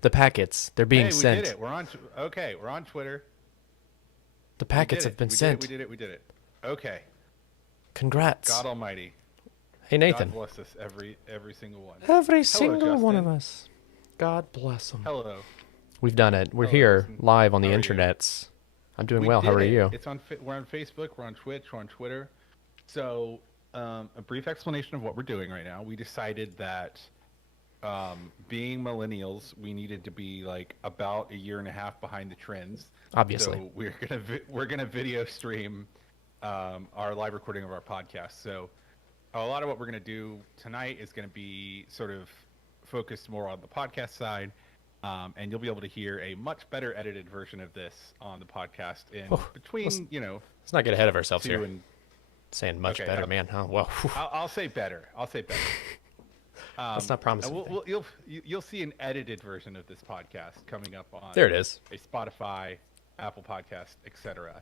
The packets, they're being sent. We did it. We're on Twitter. The packets have been sent. We did it. Okay. Congrats. God Almighty. Hey, Nathan. God bless us, every single one. Every single one of us. God bless them. Hello. We've done it. We're Hello, here Justin. live on the How are you? internets. I'm doing well. How are you? We're on Facebook. We're on Twitch. We're on Twitter. So, a brief explanation of what we're doing right now. We decided that, being millennials, we needed to be like about a year and a half behind the trends. Obviously. So we're gonna video stream our live recording of our podcast. So a lot of what we're gonna do tonight is gonna be sort of focused more on the podcast side. And you'll be able to hear a much better edited version of this on the podcast between, Let's not get ahead of ourselves here. Saying much Okay, better, man. Oh, well. I'll say better. Let's not promise anything. You'll see an edited version of this podcast coming up on There it is. a Spotify, Apple Podcast, etc.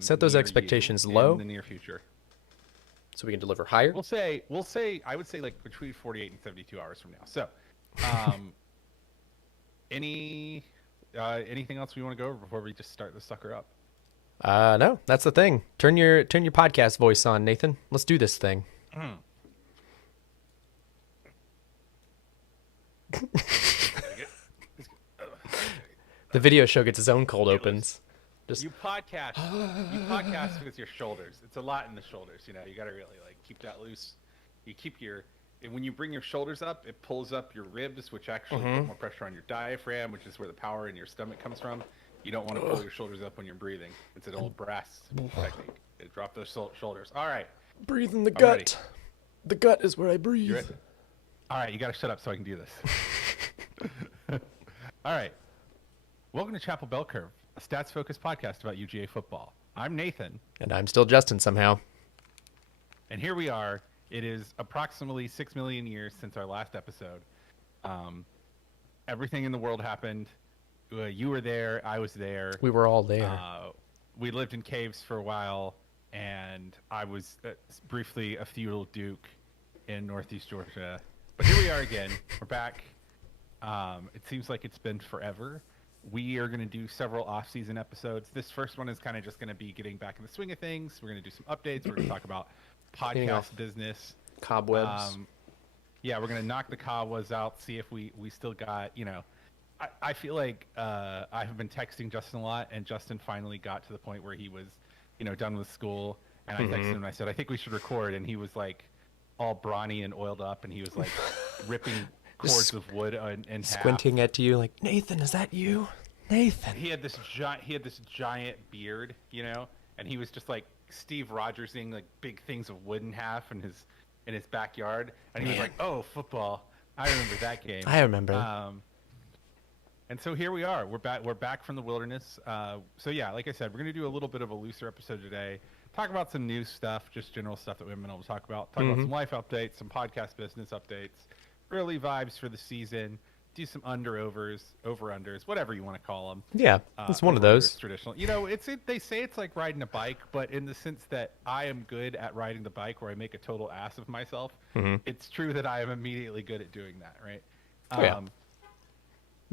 Set those expectations low in the near future. so we can deliver higher. We'll say I would say like between 48 and 72 hours from now. So, anything else we want to go over before we just start this sucker up? No, that's the thing. Turn your podcast voice on, Nathan. Let's do this thing. The video show gets its own cold opens. Just You podcast with your shoulders. It's a lot in the shoulders. You got to really like keep that loose. You keep and when you bring your shoulders up, it pulls up your ribs, which actually put more pressure on your diaphragm, which is where the power in your stomach comes from. You don't want to pull your shoulders up when you're breathing. It's an old brass technique. Drop those shoulders. All right. breathe in the I'm gut. ready. The gut is where I breathe. You ready? All right, you got to shut up so I can do this. All right. Welcome to Chapel Bell Curve, a stats-focused podcast about UGA football. I'm Nathan. And I'm still Justin somehow. And here we are. It is approximately 6 million years since our last episode. Everything in the world happened. You were there. I was there. We were all there. We lived in caves for a while, and I was briefly a feudal duke in Northeast Georgia. But here we are again. We're back. It seems like it's been forever. We are going to do several off-season episodes. This first one is kind of just going to be getting back in the swing of things. We're going to do some updates. We're going to talk about podcast business. Cobwebs. Yeah, we're going to knock the cobwebs out, see if we still got, I feel like I have been texting Justin a lot, and Justin finally got to the point where he was, done with school. And I texted him and I said, I think we should record. And he was like all brawny and oiled up, and he was like ripping cords of wood in half. Squinting at you like, Nathan, is that you? Nathan. He had this giant beard, and he was just like Steve Rogersing like big things of wood in half in his backyard, and he was like, "Oh, football! I remember that game." I remember. And so here we are. We're back from the wilderness. So yeah, like I said, we're gonna do a little bit of a looser episode today. Talk about some news stuff, just general stuff that we haven't been able to talk about. Talk about some life updates, some podcast business updates, early vibes for the season. Do some over-unders, whatever you want to call them. Yeah, it's one of those. Traditional. They say it's like riding a bike, but in the sense that I am good at riding the bike where I make a total ass of myself, it's true that I am immediately good at doing that, right? Yeah.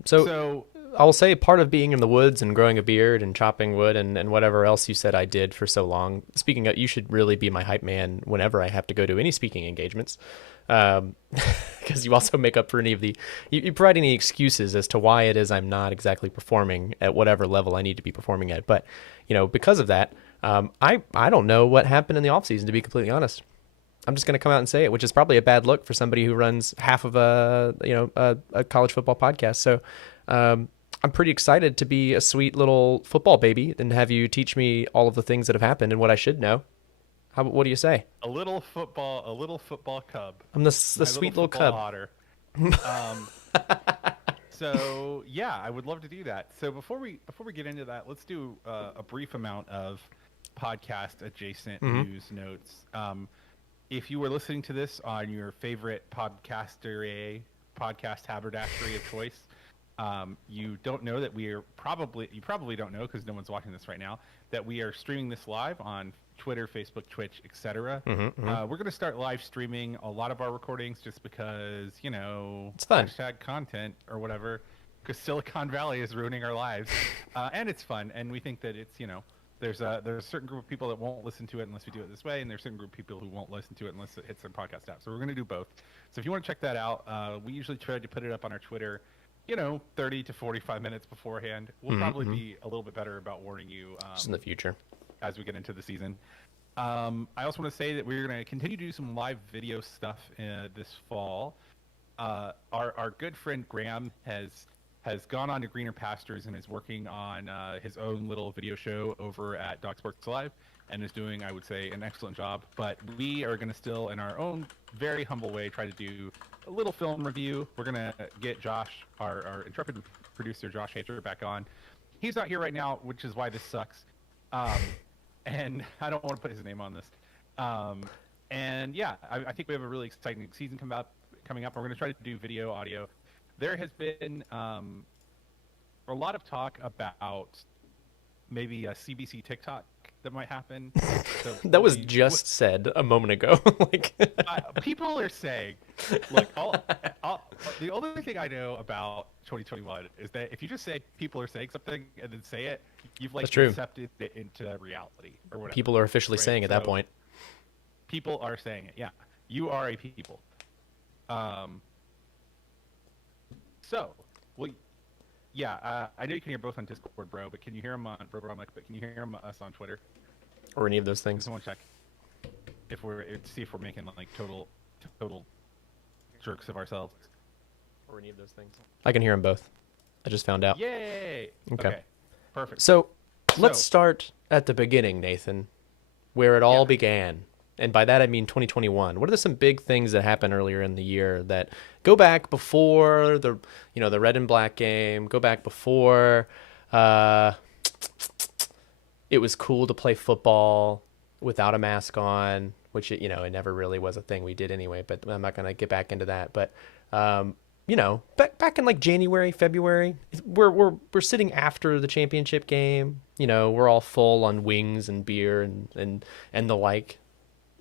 So I will say part of being in the woods and growing a beard and chopping wood and whatever else you said I did for so long. Speaking of, you should really be my hype man whenever I have to go to any speaking engagements. Because you also make up for any of you provide any excuses as to why it is I'm not exactly performing at whatever level I need to be performing at. But, because of that, I don't know what happened in the off season, to be completely honest. I'm just going to come out and say it, which is probably a bad look for somebody who runs half of a college football podcast. So, I'm pretty excited to be a sweet little football baby and have you teach me all of the things that have happened and what I should know. What do you say? A little football cub. I'm the sweet little cub. Otter. So yeah, I would love to do that. So before we get into that, let's do a brief amount of podcast adjacent news notes. If you were listening to this on your favorite podcast haberdashery of choice, You don't know that you probably don't know because no one's watching this right now, that we are streaming this live on Twitter, Facebook, Twitch, etc. We're going to start live streaming a lot of our recordings just because, it's fun. Hashtag content or whatever, because Silicon Valley is ruining our lives. And it's fun. And we think that it's, there's a certain group of people that won't listen to it unless we do it this way, and there's a certain group of people who won't listen to it unless it hits their podcast app. So we're going to do both. So if you want to check that out, we usually try to put it up on our Twitter 30 to 45 minutes beforehand. We'll probably be a little bit better about warning you just in the future as we get into the season. I also want to say that we're going to continue to do some live video stuff this fall. Our good friend Graham has gone on to greener pastures and is working on his own little video show over at Dawgs Sports Live and is doing, I would say, an excellent job. But we are going to still, in our own very humble way, try to do a little film review. We're going to get Josh, our intrepid producer, Josh Hater, back on. He's not here right now, which is why this sucks. And I don't want to put his name on this. And yeah, I think we have a really exciting season coming up. We're going to try to do video, audio. There has been a lot of talk about maybe a CBC TikTok that might happen. So that was just said a moment ago. People are saying, look, the only thing I know about 2021 is that if you just say people are saying something and then say it, you've accepted it into reality or whatever. People are officially saying at that point. People are saying it. Yeah, you are a people. So, well, yeah, I know you can hear both on Discord, bro, but can you hear them on but can you hear us on Twitter? Or any of those things? I want to check see if we're making total jerks of ourselves. Or any of those things. I can hear them both. I just found out. Yay! Okay. Perfect. So, let's start at the beginning, Nathan, where it all began. And by that I mean 2021. What are some big things that happened earlier in the year that go back before the red and black game, go back before it was cool to play football without a mask on, which it never really was a thing we did anyway, but I'm not going to get back into that. But back in like January, February, we're sitting after the championship game, we're all full on wings and beer and the like.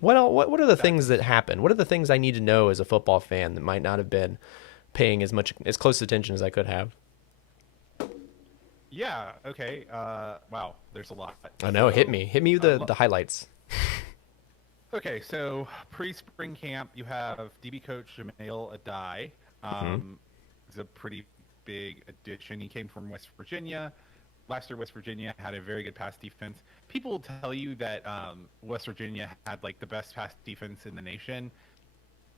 What are the things that happen? What are the things I need to know as a football fan that might not have been paying as close attention as I could have? Yeah. Okay. Wow. There's a lot. I know. Hit me with the highlights. Okay. So pre-spring camp, you have DB coach Jamil Adai. He's a pretty big addition. He came from West Virginia. Last year, West Virginia had a very good pass defense. People will tell you that West Virginia had the best pass defense in the nation.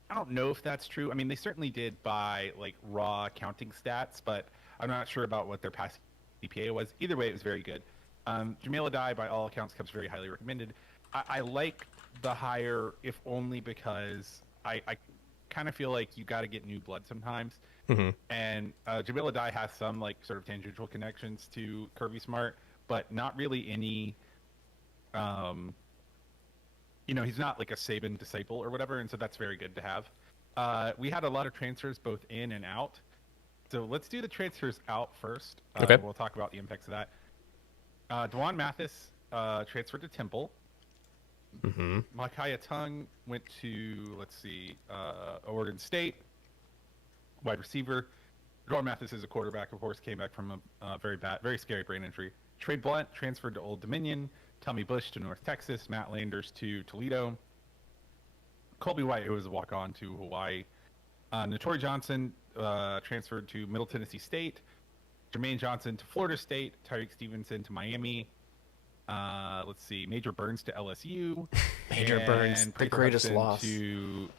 I don't know if that's true. I mean, they certainly did by raw counting stats, but I'm not sure about what their pass EPA was. Either way, it was very good. Jamil Adai, by all accounts, comes very highly recommended. I like the hire, if only because I kind of feel like you got to get new blood sometimes. And Jamil Adai has some sort of tangential connections to Kirby Smart, but not really any. He's not like a Saban disciple or whatever, and so that's very good to have. We had a lot of transfers both in and out. So let's do the transfers out first. Okay. We'll talk about the impacts of that. Dwan Mathis transferred to Temple. Micaiah Tung went to, Oregon State. Wide receiver. Dwan Mathis is a quarterback, of course, came back from a very scary brain injury. Trey Blunt transferred to Old Dominion. Tommy Bush to North Texas. Matt Landers to Toledo. Colby White, who was a walk-on to Hawaii. Notori Johnson transferred to Middle Tennessee State. Jermaine Johnson to Florida State. Tyreek Stevenson to Miami. Major Burns to LSU. Major Burns, the greatest loss. To,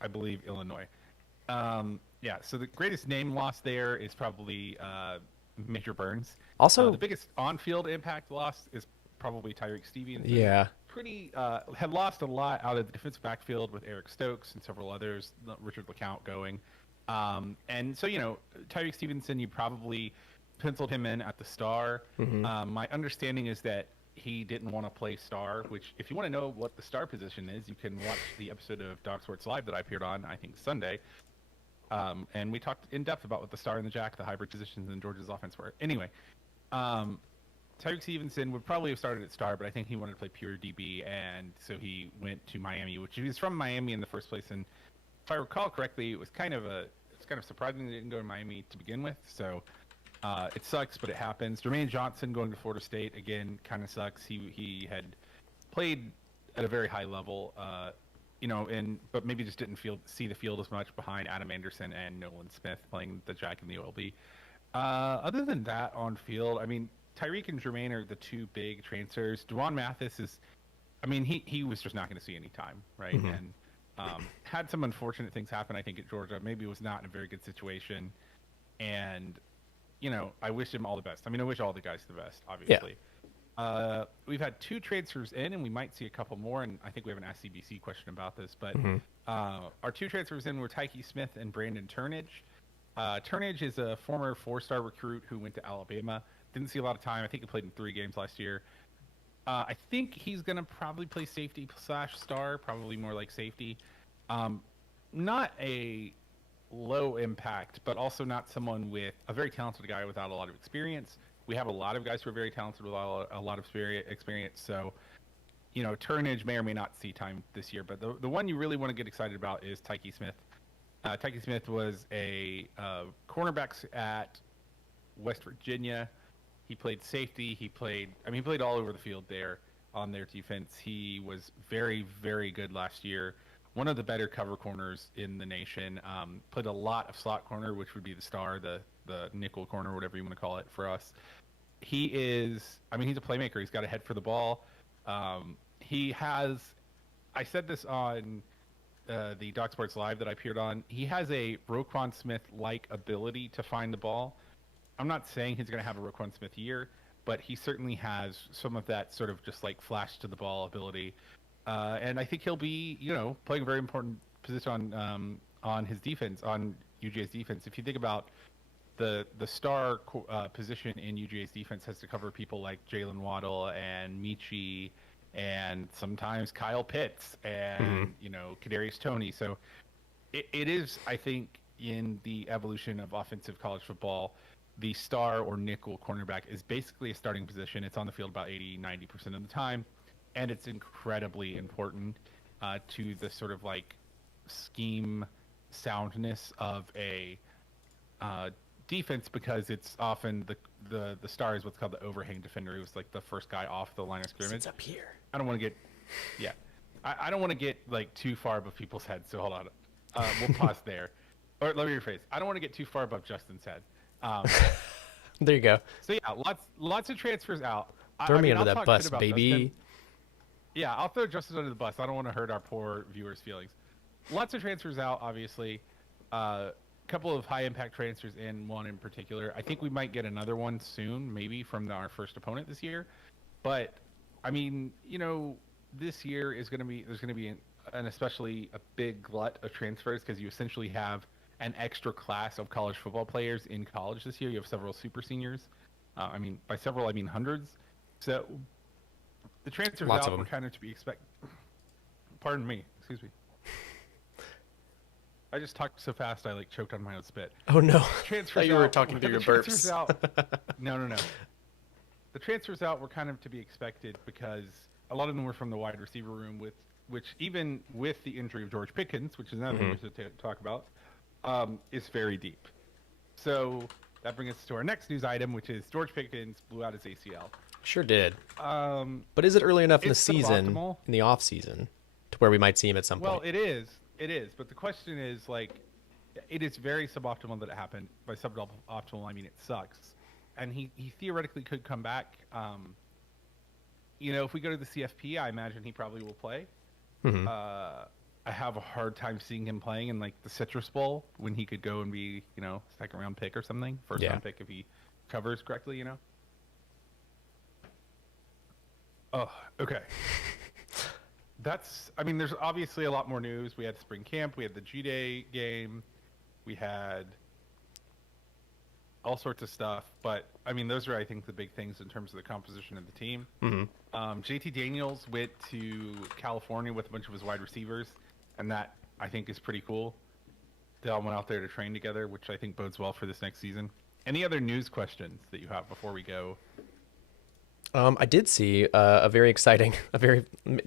I believe, Illinois. So the greatest name loss there is probably Major Burns. Also, the biggest on-field impact loss is probably Tyreek Stevenson. Yeah. Had lost a lot out of the defensive backfield with Eric Stokes and several others, Richard LeCount going. And so, Tyreek Stevenson, you probably penciled him in at the star. My understanding is that he didn't want to play star, which if you want to know what the star position is, you can watch the episode of Dawgs Sports Live that I appeared on, I think Sunday. And we talked in depth about what the star and the jack, the hybrid positions in Georgia's offense were. Anyway, Tyreek Stevenson would probably have started at star, but I think he wanted to play pure DB, and so he went to Miami, which he was from Miami in the first place. And if I recall correctly, it's kind of surprising that he didn't go to Miami to begin with. So it sucks, but it happens. Jermaine Johnson going to Florida State again kind of sucks. He had played at a very high level, but maybe just didn't see the field as much behind Adam Anderson and Nolan Smith playing the jack in the OLB. Other than that, on field, I mean, Tyreek and Jermaine are the two big transfers. Dwan Mathis he was just not going to see any time, right? Mm-hmm. And had some unfortunate things happen, I think, at Georgia. Maybe was not in a very good situation. And, I wish him all the best. I mean, I wish all the guys the best, obviously. Yeah. We've had 2 transfers in, and we might see a couple more, and I think we have an Ask CBC question about this. But mm-hmm. Our 2 transfers in were Tiki Smith and Brandon Turnage. Turnage is a former 4-star recruit who went to Alabama. Didn't see a lot of time. I think he played in 3 games last year. I think he's going to probably play safety / star, probably more like safety. Not a low impact, but also not someone with a very talented guy without a lot of experience. We have a lot of guys who are very talented with a lot of experience. So, Turnage may or may not see time this year. But the one you really want to get excited about is Tiki Smith. Tiki Smith was a cornerback at West Virginia. He played safety. He played all over the field there on their defense. He was very, very good last year. One of the better cover corners in the nation. Played a lot of slot corner, which would be the star, the nickel corner, whatever you want to call it for us. He's a playmaker. He's got a head for the ball. I said this on the Doc Sports Live that I appeared on. He has a Roquan Smith-like ability to find the ball. I'm not saying he's going to have a Roquan Smith year, but he certainly has some of that sort of just like flash to the ball ability. And I think he'll be, playing a very important position on his defense, on UGA's defense. If you think about the star position in UGA's defense has to cover people like Jalen Waddle and Michi and sometimes Kyle Pitts and, Kadarius Toney. So it is, I think, in the evolution of offensive college football, the star or nickel cornerback is basically a starting position. It's on the field about 80-90% of the time, and it's incredibly important to the sort of like scheme soundness of a defense, because it's often the star is what's called the overhang defender. He was like the first guy off the line of scrimmage. It's up here. I don't want to get I don't want to get like too far above people's heads, so hold on. We'll pause there. Or let me rephrase. I don't want to get too far above Justin's head. There you go. So yeah, lots of transfers out. Throw me under that bus, baby. Justin. Yeah, I'll throw Justin under the bus. I don't want to hurt our poor viewers' feelings. Lots of transfers out, obviously. A couple of high-impact transfers in, one in particular. I think we might get another one soon, maybe from our first opponent this year. But I mean, this year there's going to be an especially a big glut of transfers, because you essentially have an extra class of college football players in college this year. You have several super seniors. By several, I mean hundreds. So the transfers out were kind of to be expected. Pardon me. Excuse me. I just talked so fast I choked on my own spit. Oh no! Transfers you were talking through your burps. No. The transfers out were kind of to be expected, because a lot of them were from the wide receiver room, which even with the injury of George Pickens, which is another thing we should talk about, is very deep. So that brings us to our next news item, which is George Pickens blew out his ACL. Sure did. But is it early enough in the season, in the off season, to where we might see him at some point? Well, it is. But the question is, it is very suboptimal that it happened. By suboptimal, I mean it sucks. And he theoretically could come back. If we go to the CFP, I imagine he probably will play. Mm-hmm. I have a hard time seeing him playing in the Citrus Bowl, when he could go and be, second round pick or something, first round pick if he covers correctly, Oh, okay. There's obviously a lot more news. We had spring camp, we had the G-Day game, we had all sorts of stuff, but those are, I think, the big things in terms of the composition of the team. Mm-hmm. JT Daniels went to California with a bunch of his wide receivers, and that, I think, is pretty cool. they all went out there to train together, which I think bodes well for this next season. Any other news questions that you have before we go? I did see a very exciting, a very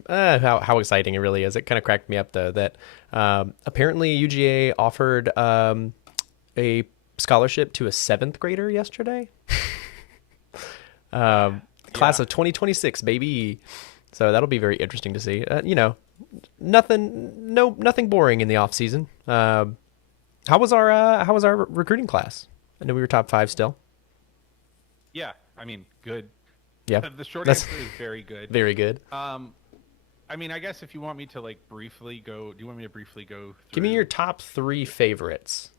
how exciting it really is. It kind of cracked me up though that apparently UGA offered a scholarship to a 7th grader yesterday. Class of 2026, baby. So that'll be very interesting to see. Nothing boring in the off season. How was our recruiting class? I know we were top 5 still. Yeah, I mean, good. Yeah, The short answer is very good. Very good. I mean, I guess if you want me to like briefly go, do you want me to briefly go through? Give me your top 3 favorites,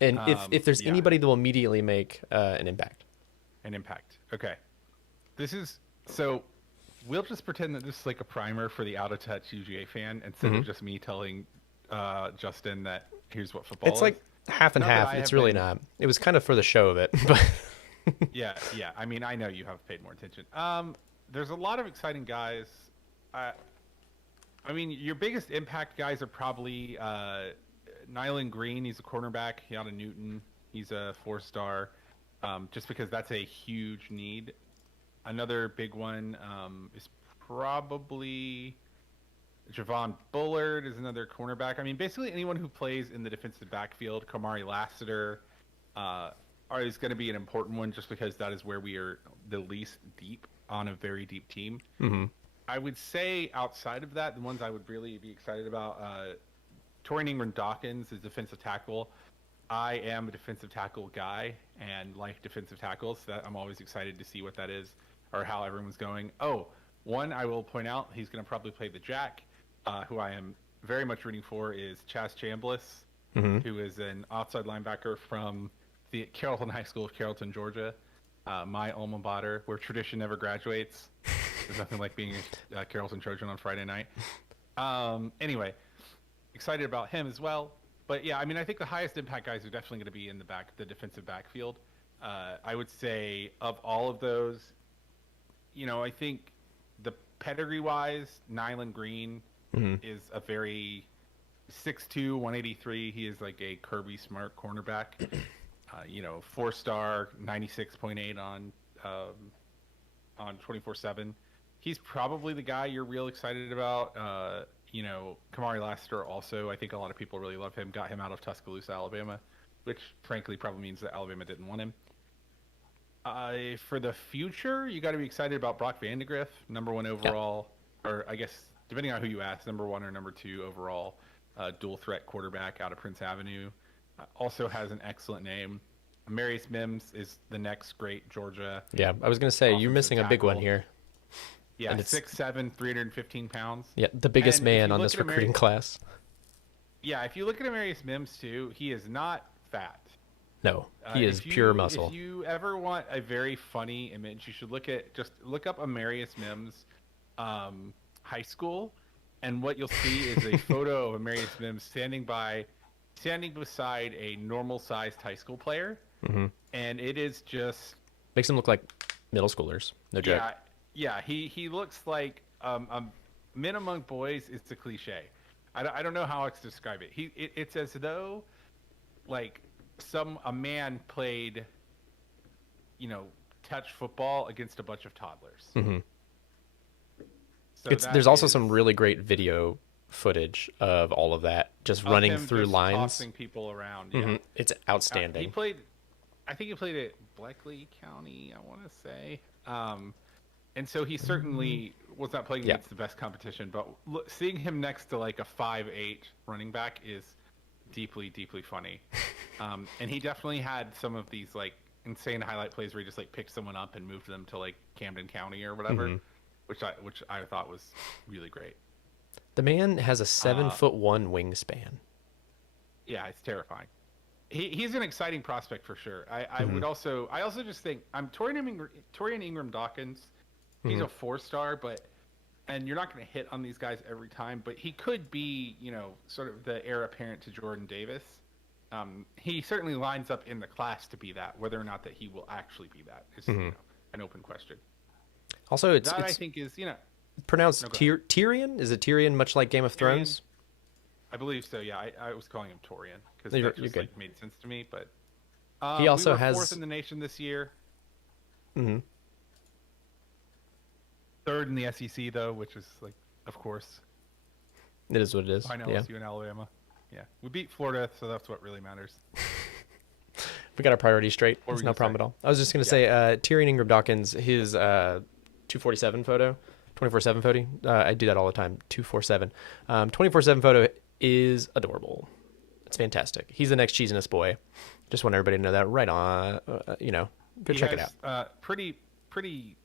and if there's anybody that will immediately make an impact. An impact. Okay. So we'll just pretend that this is like a primer for the out of touch UGA fan instead of just me telling Justin that here's what football is. It's like half and half. It's really not. It was kind of for the show of it, but yeah. I mean, I know you have paid more attention. There's a lot of exciting guys. I mean, your biggest impact guys are probably Nyland Green. He's a cornerback. He's out of Newton. He's a 4-star. Just because that's a huge need. Another big one is probably Javon Bullard is another cornerback. I mean, basically anyone who plays in the defensive backfield, Kamari Lassiter, is going to be an important one just because that is where we are the least deep on a very deep team. Mm-hmm. I would say outside of that, the ones I would really be excited about, Torian Ingram-Dawkins is defensive tackle. I am a defensive tackle guy and like defensive tackles. So I'm always excited to see what that is or how everyone's going. Oh, one I will point out, he's going to probably play the jack, who I am very much rooting for is Chaz Chambliss, who is an outside linebacker from the Carrollton High School of Carrollton, Georgia, my alma mater, where tradition never graduates. There's nothing like being a Carrollton Trojan on Friday night. Anyway, excited about him as well. But yeah, I mean, I think the highest impact guys are definitely going to be in the defensive backfield. I would say of all of those, I think the pedigree-wise, Nyland Green is a very 6'2", 183. He is like a Kirby Smart cornerback. 4-star, 96.8 on 24/7. He's probably the guy you're real excited about. Kamari Lassiter also, I think a lot of people really love him. Got him out of Tuscaloosa, Alabama, which frankly probably means that Alabama didn't want him. For the future, you got to be excited about Brock Vandegrift, number 1 overall, or I guess depending on who you ask, number 1 or number 2 overall, dual threat quarterback out of Prince Avenue. Also has an excellent name. Marius Mims is the next great Georgia. Yeah, I was going to say, you're missing a big one here. Yeah, 6'7", 315 pounds. Yeah, the biggest man on this recruiting class. Yeah, if you look at Marius Mims too, he is not fat. No, he is pure muscle. If you ever want a very funny image, you should look up a Marius Mims high school, and what you'll see is a photo of a Marius Mims standing beside a normal-sized high school player, and it is just makes them look like middle schoolers. No joke. Yeah, he looks like men among boys is the cliche. I don't know how else to describe it. It's as though like a man played, touch football against a bunch of toddlers. So there's also some really great video footage of all of that, just running through lines, tossing people around. Yeah, it's outstanding. I think he played at Bleckley County, I want to say. And so he certainly was not playing against the best competition, but seeing him next to like a 5'8" running back is deeply, deeply funny. And he definitely had some of these like insane highlight plays where he just like picked someone up and moved them to like Camden County or whatever, which I thought was really great. The man has a 7'1" wingspan. Yeah, it's terrifying. He's an exciting prospect for sure. I also just think Torian Ingram-Dawkins. He's a 4-star, and you're not going to hit on these guys every time, but he could be, sort of the heir apparent to Jordan Davis. He certainly lines up in the class to be that. Whether or not that he will actually be that is an open question. Also, I think is pronounced Tyrion. Is it Tyrion, much like Game of Thrones? I believe so. Yeah, I was calling him Torian because You're that just good. like made sense to me. But He also we were has. fourth in the nation this year. Mhm. Third in the SEC though, which is like, of course, It is what it is. behind Yeah. LSU and Alabama. Yeah, we beat Florida, so that's what really matters. We got our priorities straight. What were It's you no gonna problem say? at all. I was just going to say, Tyrion Ingram Dawkins, his 247 photo, 24/7 photo. I do that all the time. 247. 24/7 photo is adorable. It's fantastic. He's the next cheesiness boy. Just want everybody to know that. Right on. Go He check it has, out. pretty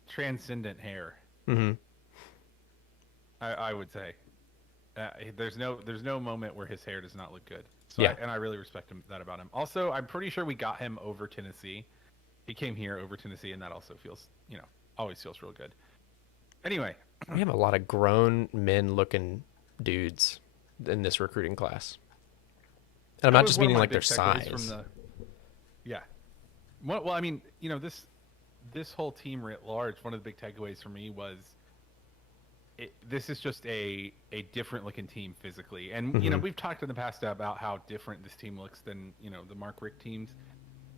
transcendent hair. Mm-hmm. I would say. There's no moment where his hair does not look good. So Yeah. I really respect that about him. Also, I'm pretty sure we got him over Tennessee. He came here over Tennessee, and that also feels, always feels real good. Anyway, We have a lot of grown men-looking dudes in this recruiting class. And I'm that not was just one of meaning my like their big takeaways size. Yeah. Well, I mean, this whole team writ large. One of the big takeaways for me was this is just a different looking team physically, and we've talked in the past about how different this team looks than the Mark Richt teams,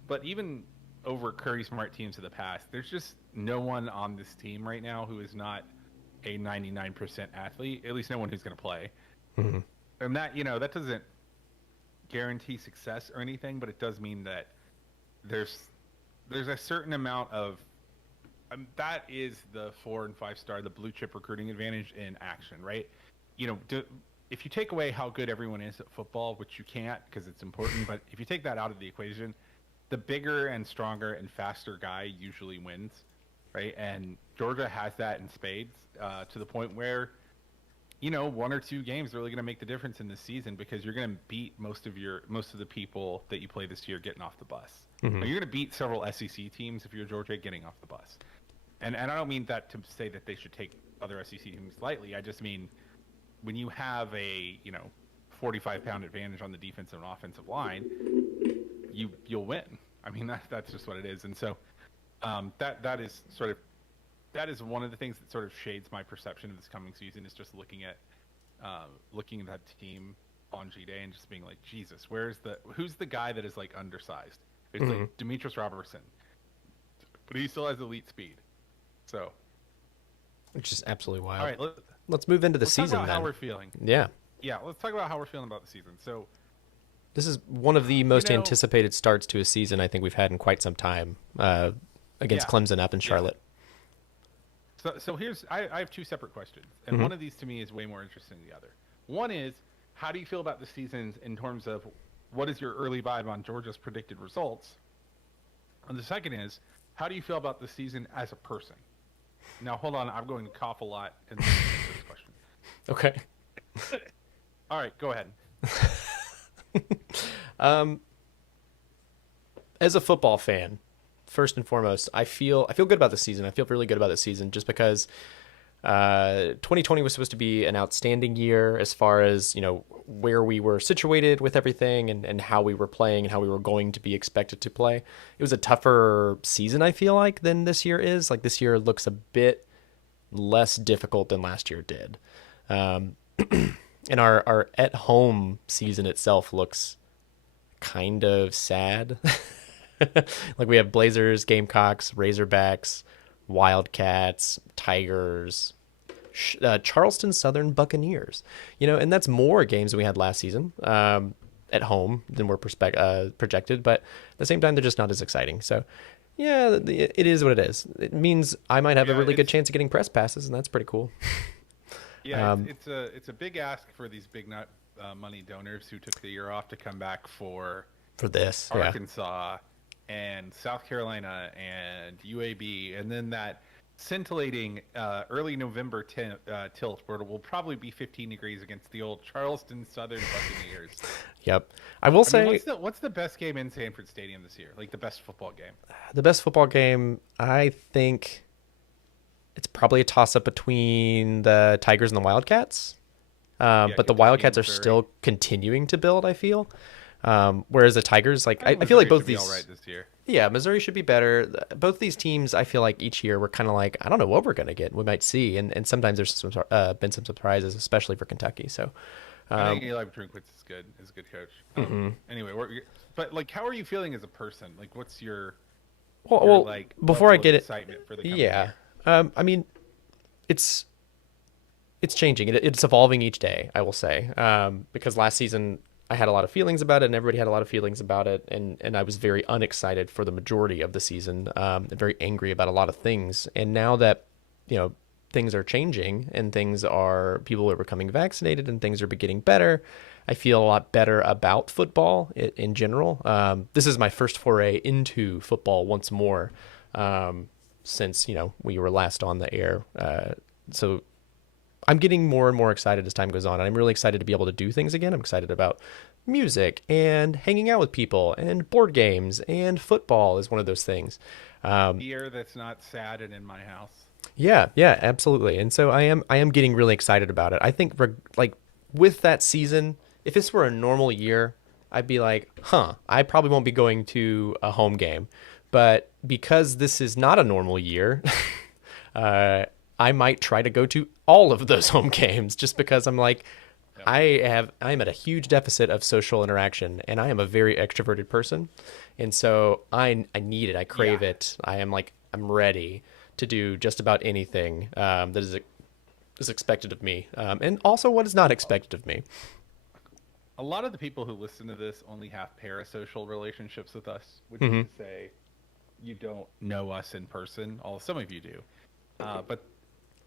but even over Curry Smart teams of the past, there's just no one on this team right now who is not a 99% athlete. At least no one who's going to play, and that that doesn't guarantee success or anything, but it does mean that there's a certain amount of that is the 4 and 5 star, the blue chip recruiting advantage in action, right? If you take away how good everyone is at football, which you can't because it's important, but if you take that out of the equation, the bigger and stronger and faster guy usually wins, right? And Georgia has that in spades to the point where, 1 or 2 games are really going to make the difference in this season because you're going to beat most of the people that you play this year getting off the bus. You're going to beat several SEC teams if you're Georgia getting off the bus. And I don't mean that to say that they should take other SEC teams lightly. I just mean when you have a 45-pound advantage on the defensive and offensive line, you'll win. I mean that's just what it is. And so that is one of the things that sort of shades my perception of this coming season is just looking at that team on G-Day and just being like, Jesus, who's the guy that is like undersized? It's like Demetrius Robertson, but he still has elite speed. So, Which is absolutely wild. all right, Let's move into the let's talk season about then. how we're feeling. Yeah. Yeah, let's talk about how we're feeling about the season. So, This is one of the most anticipated starts to a season I think we've had in quite some time against Clemson up in Charlotte. So here's I have 2 separate questions, and one of these to me is way more interesting than the other. One is, how do you feel about the season in terms of what is your early vibe on Georgia's predicted results? And the second is, how do you feel about the season as a person? Now, hold on, I'm going to cough a lot and then answer this question. Okay. All right, go ahead. As a football fan, first and foremost, I feel good about the season. I feel really good about the season just because 2020 was supposed to be an outstanding year as far as, where we were situated with everything and how we were playing and how we were going to be expected to play. It was a tougher season, I feel like, than this year is. Like, this year looks a bit less difficult than last year did. And our at-home season itself looks kind of sad. Like, we have Blazers, Gamecocks, Razorbacks, Wildcats, Tigers, Charleston Southern Buccaneers, and that's more games than we had last season at home than were projected, but at the same time, they're just not as exciting. So, yeah, it is what it is. It means I might have a really good chance of getting press passes, and that's pretty cool. Yeah, it's a big ask for these big money donors who took the year off to come back for this, Arkansas and South Carolina and UAB, and then that scintillating early November tilt where it will probably be 15 degrees against the old Charleston Southern Buccaneers. Yep. I will say, what's the best game in Sanford Stadium this year? Like, the best football game? The best football game, I think it's probably a toss-up between the Tigers and the Wildcats. But the Wildcats are still continuing to build, I feel. Whereas the Tigers, like, I feel like both these... all right this year. Yeah, Missouri should be better. Both these teams, I feel like each year we're kind of like, I don't know what we're going to get. We might see. And sometimes there's been some surprises, especially for Kentucky. So I think Eli Drinkwitz is good. Is a good coach. Anyway, but like, how are you feeling as a person? Like, what's your like before I get excitement for the coming year? I mean, it's changing. It's evolving each day, I will say. Because last season I had a lot of feelings about it, and everybody had a lot of feelings about it, and I was very unexcited for the majority of the season. Very angry about a lot of things, and now that things are changing and people are becoming vaccinated and things are getting better, I feel a lot better about football in general. This is my first foray into football once more since we were last on the air. So I'm getting more and more excited as time goes on, and I'm really excited to be able to do things again. I'm excited about music and hanging out with people and board games, and football is one of those things. Beer that's not sad and in my house. Yeah, absolutely. And so I am getting really excited about it. I think like with that season, if this were a normal year, I'd be like, I probably won't be going to a home game. But because this is not a normal year, I might try to go to all of those home games just because I'm like, I'm at a huge deficit of social interaction, and I am a very extroverted person. And so I need it. I crave it. I'm ready to do just about anything that is expected of me, and also what is not expected of me. A lot of the people who listen to this only have parasocial relationships with us, which is to say, you don't know us in person. Some of you do, but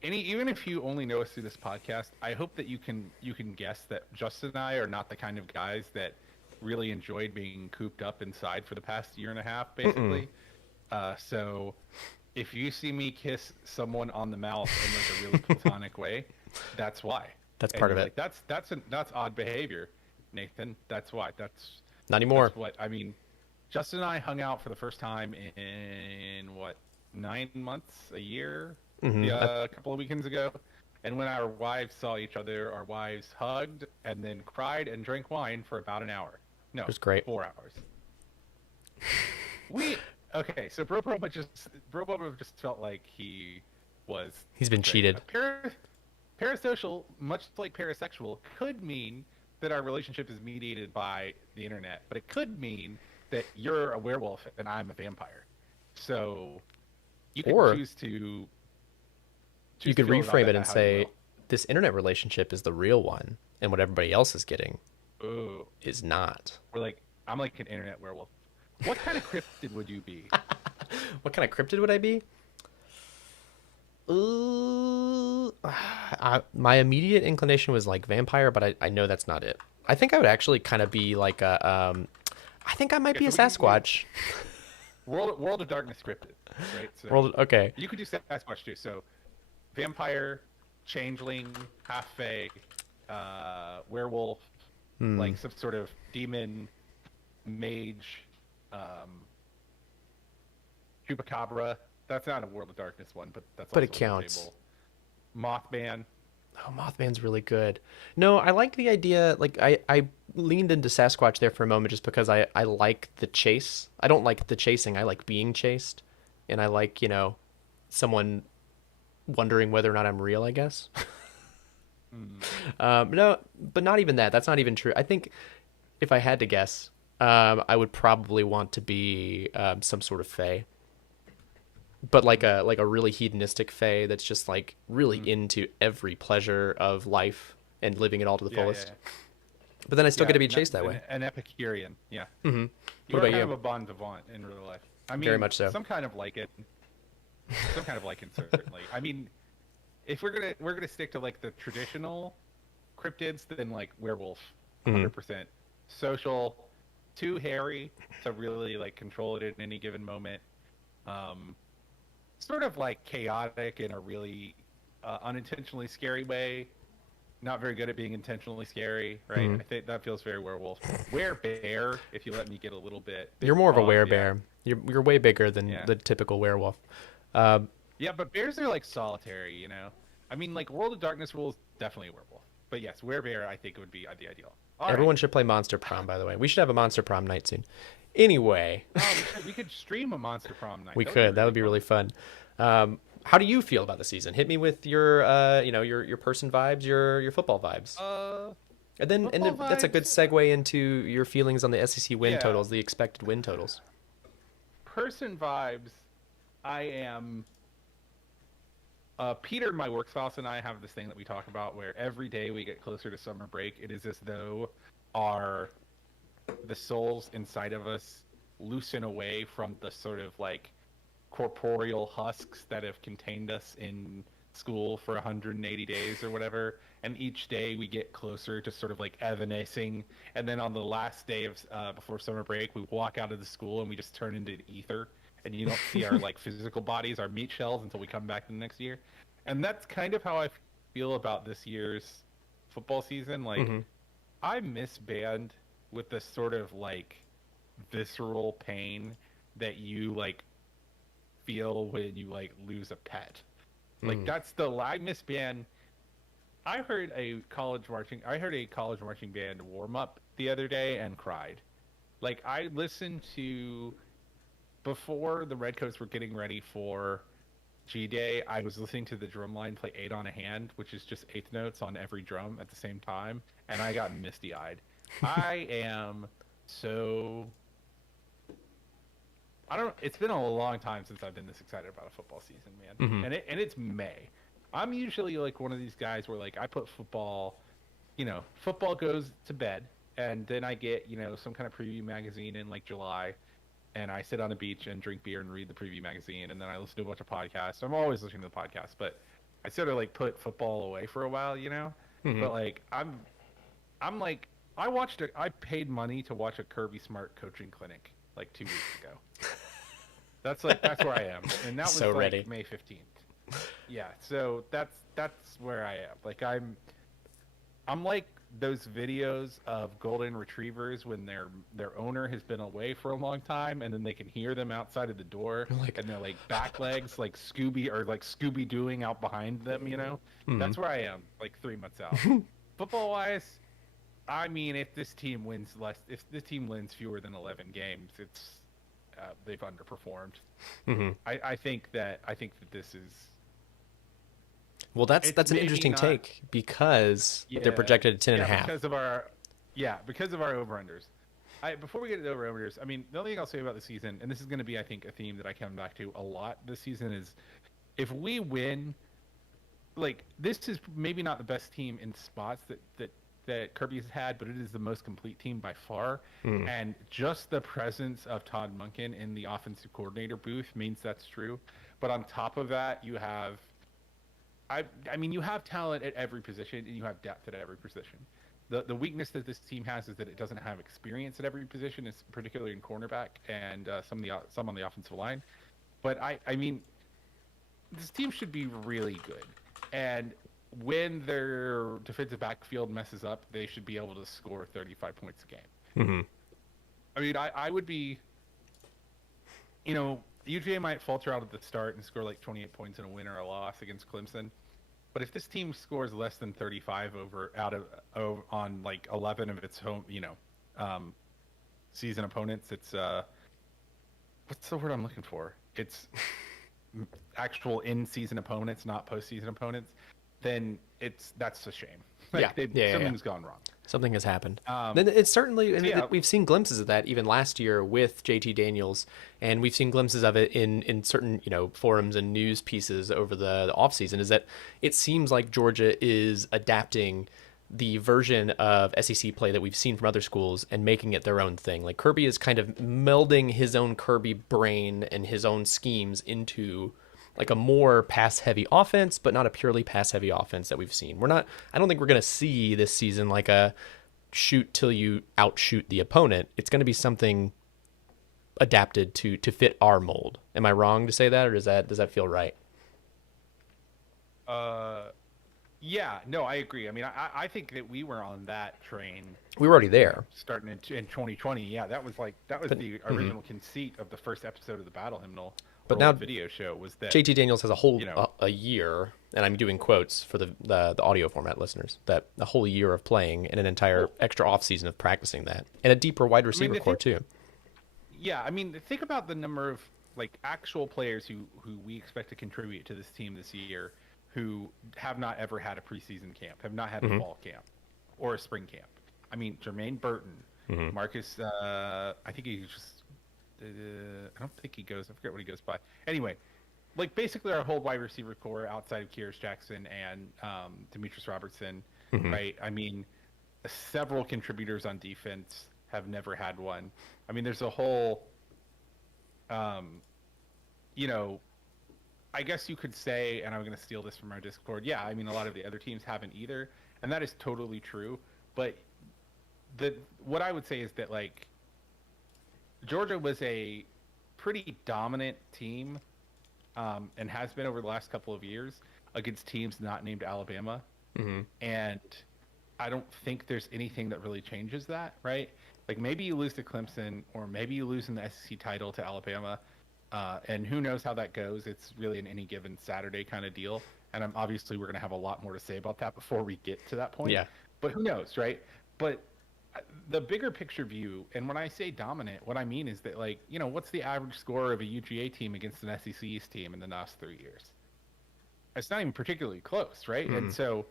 even if you only know us through this podcast, I hope that you can guess that Justin and I are not the kind of guys that really enjoyed being cooped up inside for the past year and a half, basically. So if you see me kiss someone on the mouth in like a really platonic way, that's why. That's part of it. Like, that's odd behavior, Nathan. That's why. That's not anymore. That's what I mean. Justin and I hung out for the first time in 9 months, a year, a couple of weekends ago. And when our wives saw each other, our wives hugged and then cried and drank wine for about an hour. No, it was great. 4 hours. Okay, so Bro Bubba just felt like he's been cheated. Parasocial, much like parasexual, could mean that our relationship is mediated by the internet, but it could mean that you're a werewolf and I'm a vampire. So you could choose to. You could reframe it and say, this internet relationship is the real one, and what everybody else is getting is not. I'm like an internet werewolf. What kind of cryptid would you be? What kind of cryptid would I be? My immediate inclination was like vampire, but I know that's not it. I think I would actually kind of be like a. I think I might be a Sasquatch. World of Darkness cryptid, right? So okay. You could do Sasquatch too. So, vampire, changeling, half fae, werewolf, like some sort of demon, mage. Chupacabra. That's not a World of Darkness one, but that's also it counts. Mothman. Oh, Mothman's really good. No, I like the idea. Like I leaned into Sasquatch there for a moment just because I like the chase. I don't like the chasing. I like being chased, and I like someone wondering whether or not I'm real, I guess. No, but not even that. That's not even true. I think if I had to guess, I would probably want to be some sort of fae, but like a really hedonistic fae that's just like really into every pleasure of life and living it all to the fullest. Yeah. But then I still get to be chased that way. An Epicurean, yeah. Mm-hmm. You're kind of a bon vivant in real life. I mean, very much so. Some kind of like it. Certainly. I mean, if we're gonna stick to like the traditional cryptids, then like werewolf, 100%. Social, too hairy to really like control it at any given moment. Sort of like chaotic in a really unintentionally scary way. Not very good at being intentionally scary, right? I think that feels very werewolf. Werebear, if you let me get a little bit. You're more of a werebear. Yeah. You're way bigger than the typical werewolf. Yeah, but bears are like solitary, I mean, like World of Darkness rules, definitely a werewolf. But yes, werebear I think would be the ideal. Everyone should play Monster Prom, by the way. We should have a Monster Prom night soon. Anyway. We could stream a Monster Prom night. We could. That would be really fun. How do you feel about the season? Hit me with your your person vibes, your football vibes. Football that's a good vibes. segue into your feelings on the SEC win Yeah. totals, the expected win totals. Person vibes. I am. Peter, my work spouse, and I have this thing that we talk about where every day we get closer to summer break, it is as though our the souls inside of us loosen away from the sort of like corporeal husks that have contained us in school for 180 days or whatever. And each day we get closer to sort of like evanescing. And then on the last day of before summer break, we walk out of the school and we just turn into ether. And you don't see our like physical bodies, our meat shells, until we come back the next year. And that's kind of how I feel about this year's football season. Like, I miss band with the sort of like visceral pain that you like feel when you like lose a pet. Like that's the I miss band. I heard a college marching band warm up the other day and cried. Like I listened to before the Redcoats were getting ready for G Day, I was listening to the drum line play 8 on a Hand, which is just eighth notes on every drum at the same time, and I got misty eyed. I am so I don't. It's been a long time since I've been this excited about a football season, man. And it's May. I'm usually like one of these guys where like I put football, football goes to bed, and then I get some kind of preview magazine in like July, and I sit on a beach and drink beer and read the preview magazine, and then I listen to a bunch of podcasts. I'm always listening to the podcast, but I sort of like put football away for a while. But like I'm like I paid money to watch a Kirby Smart coaching clinic like 2 weeks ago. That's where I am, and that was So like ready. May 15th. Yeah, so that's where I am. Like I'm like those videos of golden retrievers when their owner has been away for a long time, and then they can hear them outside of the door, and they're like back legs like Scooby Dooing out behind them. That's where I am, like 3 months out. Football wise, I mean, if this team wins fewer than 11 games, it's they've underperformed. I think that this is. Well, that's an interesting take because they're projected at 10 and a half. Because of our over-unders. Before we get to the over-unders, I mean, the only thing I'll say about the season, and this is going to be, I think, a theme that I come back to a lot this season, is if we win, like, this is maybe not the best team in spots that Kirby has had, but it is the most complete team by far. And just the presence of Todd Monken in the offensive coordinator booth means that's true. But on top of that, you have you have talent at every position, and you have depth at every position. The weakness that this team has is that it doesn't have experience at every position, particularly in cornerback and some on the offensive line. But I mean, this team should be really good. And when their defensive backfield messes up, they should be able to score 35 points a game. I mean, I would be, UGA might falter out at the start and score like 28 points in a win or a loss against Clemson. But if this team scores less than 35 on like 11 of its home, season opponents, it's what's the word I'm looking for? It's actual in-season opponents, not postseason opponents. Then that's a shame. Something's gone wrong. Something has happened. Then it's certainly, we've seen glimpses of that even last year with JT Daniels, and we've seen glimpses of it in certain forums and news pieces over the offseason, is that it seems like Georgia is adapting the version of SEC play that we've seen from other schools and making it their own thing. Like Kirby is kind of melding his own Kirby brain and his own schemes into like a more pass-heavy offense, but not a purely pass-heavy offense that we've seen. I don't think we're going to see this season like a shoot till you outshoot the opponent. It's going to be something adapted to fit our mold. Am I wrong to say that, or does that feel right? Yeah, no, I agree. I mean, I think that we were on that train. We were already there. Starting in 2020. Yeah, that was the original conceit of the first episode of the Battle Hymnal. But now video show was that JT Daniels has a whole a year, and I'm doing quotes for the audio format listeners, that a whole year of playing and an entire extra off season of practicing that, and a deeper wide receiver core too. Yeah, I mean, think about the number of like actual players who we expect to contribute to this team this year, who have not ever had a preseason camp, have not had a fall camp. or a spring camp. I mean, Jermaine Burton, Marcus. I think he just. I don't think he goes. I forget what he goes by. Anyway, like basically our whole wide receiver core outside of Kyrus Jackson and Demetrius Robertson, right? I mean, several contributors on defense have never had one. I mean, there's a whole, you know, I guess you could say, and I'm going to steal this from our Discord. Yeah, I mean, a lot of the other teams haven't either, and that is totally true. But what I would say is that like Georgia was a pretty dominant team, and has been over the last couple of years against teams not named Alabama, and I don't think there's anything that really changes that, right? Like maybe you lose to Clemson, or maybe you lose in the SEC title to Alabama. And who knows how that goes? It's really an any given Saturday kind of deal. And obviously we're going to have a lot more to say about that before we get to that point. Yeah. But who knows, right? But the bigger picture view, and when I say dominant, what I mean is that, like, you know, what's the average score of a UGA team against an SEC East team in the last 3 years? It's not even particularly close, right? And so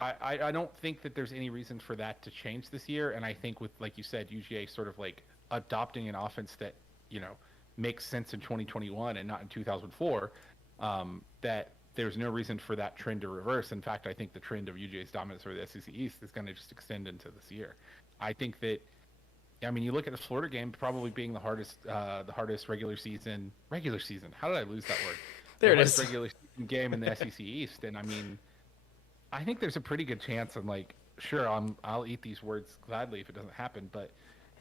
I don't think that there's any reason for that to change this year. And I think with, like you said, UGA sort of like adopting an offense that, you know, makes sense in 2021 and not in 2004, that there's no reason for that trend to reverse. In fact, I think the trend of UGA's dominance over the SEC East is going to just extend into this year. I think that, I mean, you look at the Florida game probably being the hardest regular season. How did I lose that word? There it is. Regular season game in the SEC East. And I mean, I think there's a pretty good chance. I'm like, sure, I'll eat these words gladly if it doesn't happen, but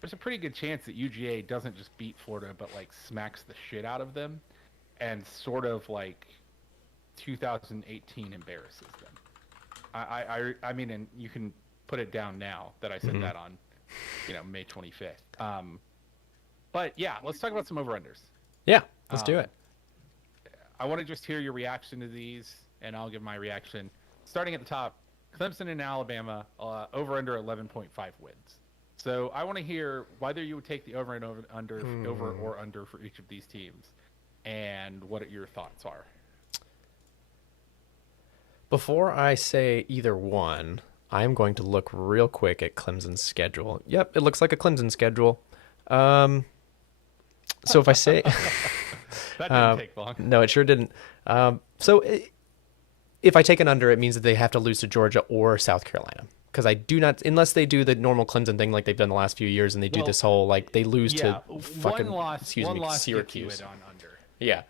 there's a pretty good chance that UGA doesn't just beat Florida, but like smacks the shit out of them, and sort of like 2018 embarrasses them. I mean, and you can put it down now that I said that on, you know, May 25th. But yeah, let's talk about some over-unders. Yeah, let's do it. I want to just hear your reaction to these, and I'll give my reaction. Starting at the top, Clemson and Alabama, over-under 11.5 wins. So I want to hear whether you would take the over or under for each of these teams, and what your thoughts are. Before I say either one, I'm going to look real quick at Clemson's schedule. Yep, it looks like a Clemson schedule. So if I say... That didn't take long. No, it sure didn't. If I take an under, it means that they have to lose to Georgia or South Carolina. Because I do not, unless they do the normal Clemson thing like they've done the last few years, and they do this whole, like, they lose to fucking, Syracuse. On under. Yeah.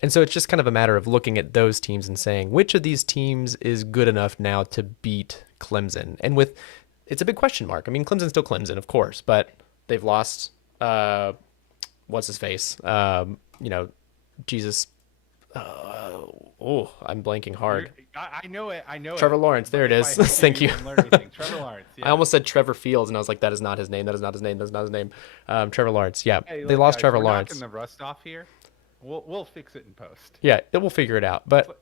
And so it's just kind of a matter of looking at those teams and saying, which of these teams is good enough now to beat Clemson? And it's a big question mark. I mean, Clemson's still Clemson, of course, but they've lost, what's his face? You know, Jesus. I'm blanking hard. I know it. Trevor Lawrence. There it is. Thank you. Trevor Lawrence. Yeah. I almost said Trevor Fields, and I was like, that is not his name. That's not his name. Trevor Lawrence. Yeah, hey, they lost guys, Trevor we're Lawrence. knocking the rust off here. We'll fix it in post. Yeah, we'll figure it out. But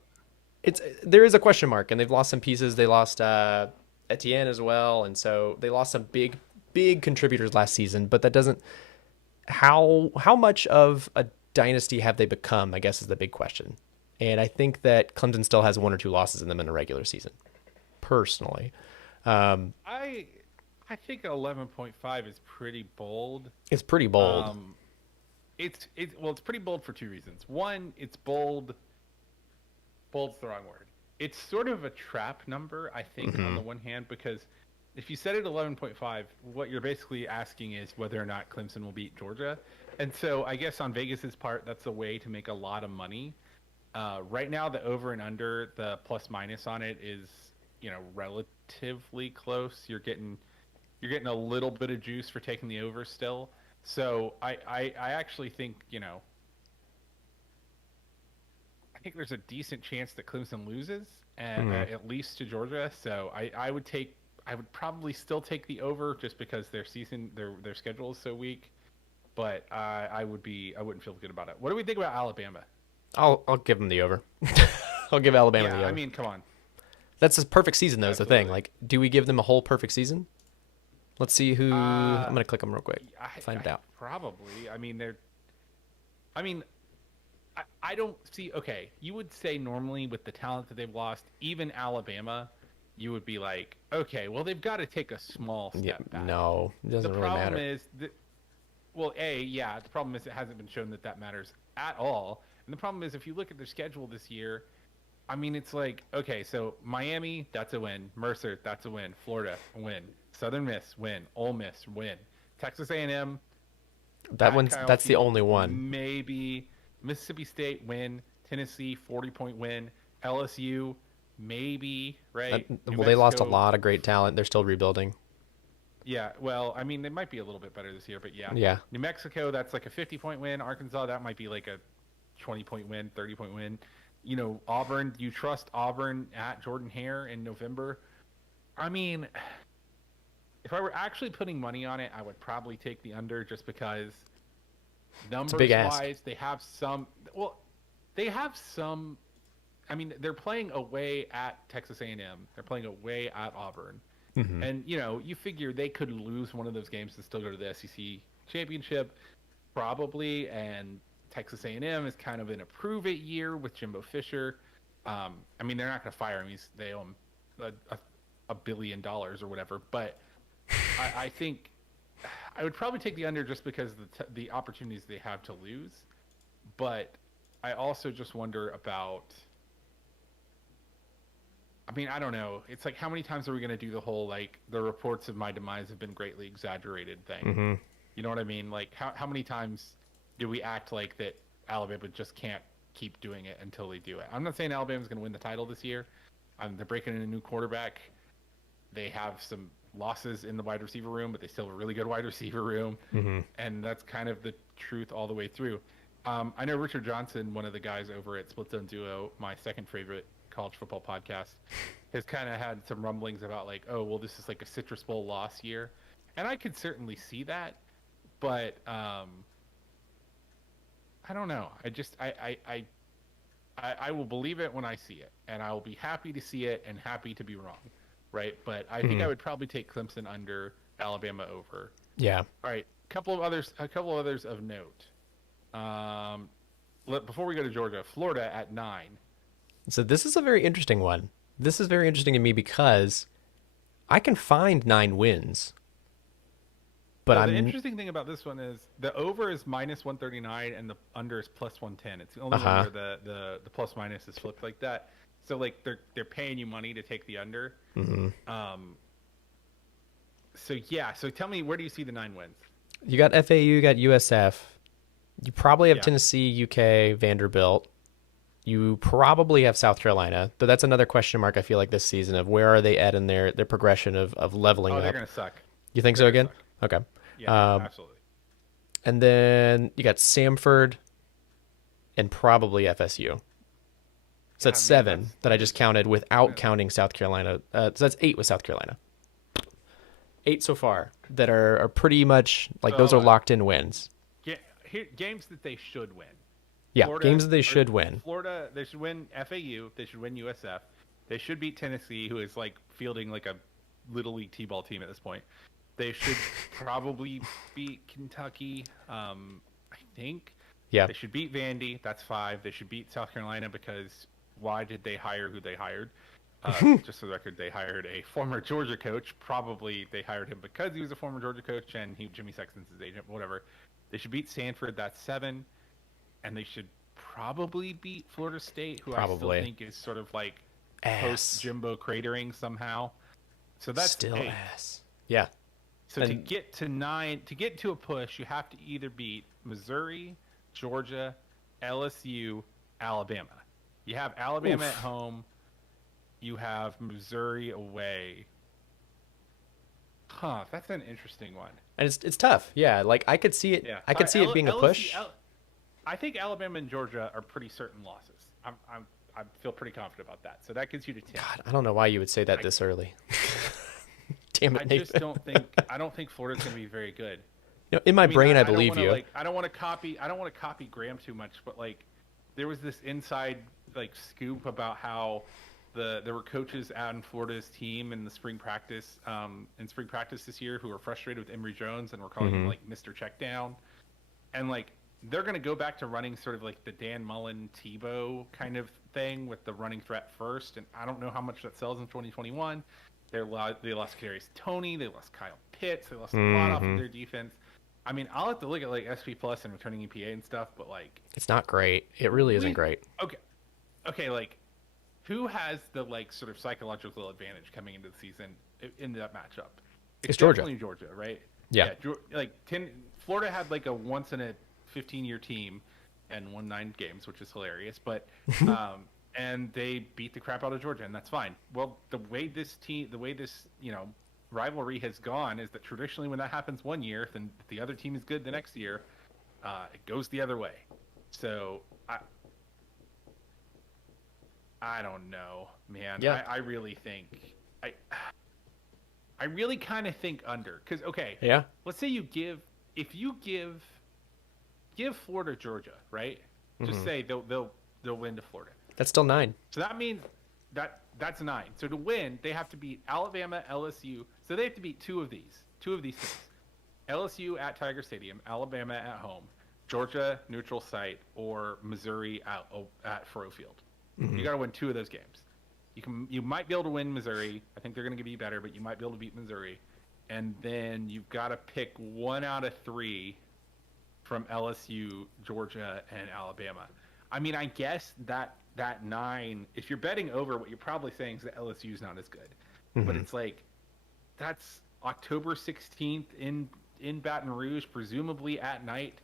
there is a question mark, and they've lost some pieces. They lost Etienne as well, and so they lost some big contributors last season. But that doesn't. How much of a dynasty have they become, I guess, is the big question. And I think that Clemson still has 1 or 2 losses in them in a regular season, personally. I think 11.5 is pretty bold. It's pretty bold. It's pretty bold for 2 reasons. One, it's bold. Bold's the wrong word. It's sort of a trap number, I think, on the one hand, because if you set it 11.5, what you're basically asking is whether or not Clemson will beat Georgia. And so I guess on Vegas's part, that's a way to make a lot of money. Right now, the over and under, the plus minus on it is, you know, relatively close. You're getting a little bit of juice for taking the over still. So I actually think, you know, I think there's a decent chance that Clemson loses, at least to Georgia. So I would probably still take the over just because their schedule is so weak. But I wouldn't feel good about it. What do we think about Alabama? I'll give them the over. I'll give Alabama the over. I mean, come on. That's a perfect season, though, is the thing. Like, do we give them a whole perfect season? Let's see who... I'm going to click them real quick. Find it out. Probably. I mean, I don't see... Okay, you would say normally with the talent that they've lost, even Alabama you would be like, okay, well, they've got to take a small step back. No, it doesn't really matter. The problem is that, well, the problem is it hasn't been shown that matters at all. And the problem is, if you look at their schedule this year, I mean, it's like, okay, so Miami, that's a win. Mercer, that's a win. Florida, win. Southern Miss, win. Ole Miss, win. Texas A&M, that's the only one. Maybe. Mississippi State, win. Tennessee, 40-point win. LSU, maybe, right? Well, they lost a lot of great talent. They're still rebuilding. Yeah, well, I mean, they might be a little bit better this year, but yeah. Yeah. New Mexico, that's like a 50-point win. Arkansas, that might be like a 20-point win, 30-point win. You know, Auburn, do you trust Auburn at Jordan-Hare in November? I mean, if I were actually putting money on it, I would probably take the under just because numbers-wise, they have some. Well, they have some. I mean, they're playing away at Texas A&M. They're playing away at Auburn. Mm-hmm. And, you know, you figure they could lose one of those games and still go to the SEC championship, probably. And Texas A&M is kind of in a prove-it year with Jimbo Fisher. I mean, they're not going to fire him. They owe him $1 billion or whatever. But I think I would probably take the under just because of the opportunities they have to lose. But I also just wonder about... I mean, I don't know. It's like, how many times are we going to do the whole, like, the reports of my demise have been greatly exaggerated thing? Mm-hmm. You know what I mean? Like, how many times do we act like that Alabama just can't keep doing it until they do it? I'm not saying Alabama's going to win the title this year. They're breaking in a new quarterback. They have some losses in the wide receiver room, but they still have a really good wide receiver room. Mm-hmm. And that's kind of the truth all the way through. I know Richard Johnson, one of the guys over at Split Zone Duo, my second favorite college football podcast, has kind of had some rumblings about like, oh, well, this is like a Citrus Bowl loss year. And I could certainly see that, but I don't know. I will believe it when I see it, and I will be happy to see it and happy to be wrong, right? But I think I would probably take Clemson under, Alabama over. Yeah. All right, a couple of others of note. Before we go to Georgia, Florida at 9. So this is a very interesting one. This is very interesting to me because I can find 9 wins. But the interesting thing about this one is the over is -139 and the under is +110. It's the only one where the plus minus is flipped like that. So like they're paying you money to take the under. Mm-hmm. So tell me, where do you see the 9 wins? You got FAU, you got USF. You probably have Tennessee, UK, Vanderbilt. You probably have South Carolina, though that's another question mark, I feel like, this season of where are they at in their progression of leveling up. Oh, they're going to suck. You think so again? Okay. Yeah, absolutely. And then you got Sanford and probably FSU. So that's 7 that I just counted without counting South Carolina. So that's 8 with South Carolina. 8 so far that are pretty much, like, those are locked-in wins. Games that they should win. Yeah, Florida, games that they should win. Florida, they should win FAU. They should win USF. They should beat Tennessee, who is like fielding like a little league t-ball team at this point. They should probably beat Kentucky, I think. Yeah. They should beat Vandy. That's 5. They should beat South Carolina because why did they hire who they hired? Just for the record, they hired a former Georgia coach. Probably they hired him because he was a former Georgia coach and Jimmy Sexton's his agent, whatever. They should beat Sanford. That's 7. And they should probably beat Florida State, who I still think is sort of like post-Jimbo cratering somehow. So that's still 8. ass. Yeah. So to get to 9, to get to a push, you have to either beat Missouri, Georgia, LSU, Alabama. You have Alabama at home. You have Missouri away. Huh, that's an interesting one. And it's tough. Yeah, like I could see it. Yeah. I could see it being a push. I think Alabama and Georgia are pretty certain losses. I feel pretty confident about that. So that gives you to 10. God, I don't know why you would say that this early. Damn it, Nathan. I don't think Florida's going to be very good. You know, in my brain, I believe you. I don't want to copy Graham too much, but like there was this inside like scoop about how there were coaches out in Florida's team in the spring practice this year who were frustrated with Emory Jones and were calling him like Mr. Checkdown. And like they're going to go back to running sort of like the Dan Mullen Tebow kind of thing with the running threat first. And I don't know how much that sells in 2021. They lost Kadarius Toney. They lost Kyle Pitts. They lost a lot off of their defense. I mean, I'll have to look at like SP Plus and returning EPA and stuff, but like it's not great. It really isn't great. Okay, like who has the like sort of psychological advantage coming into the season in that matchup? It's Georgia. Definitely Georgia, right? Yeah. Florida had like a once in a 15-year team and won 9 games, which is hilarious, but and they beat the crap out of Georgia, and that's fine. Well, the way this rivalry has gone is that traditionally when that happens one year, then the other team is good the next year, it goes the other way. So I don't know, man. Yeah. I really think I really kind of think under, because Yeah. let's say if you give Florida Georgia, right? Just say they'll win to Florida. That's still 9. So that means that's 9. So to win, they have to beat Alabama, LSU. So they have to beat two of these things. LSU at Tiger Stadium, Alabama at home, Georgia neutral site, or Missouri at Faurot Field. You got to win 2 of those games. You might be able to win Missouri. I think they're going to be better, but you might be able to beat Missouri. And then you've got to pick 1 out of 3 from LSU, Georgia, and Alabama. I mean, I guess that 9, if you're betting over, what you're probably saying is that LSU is not as good. But it's like, that's October 16th in Baton Rouge, presumably at night.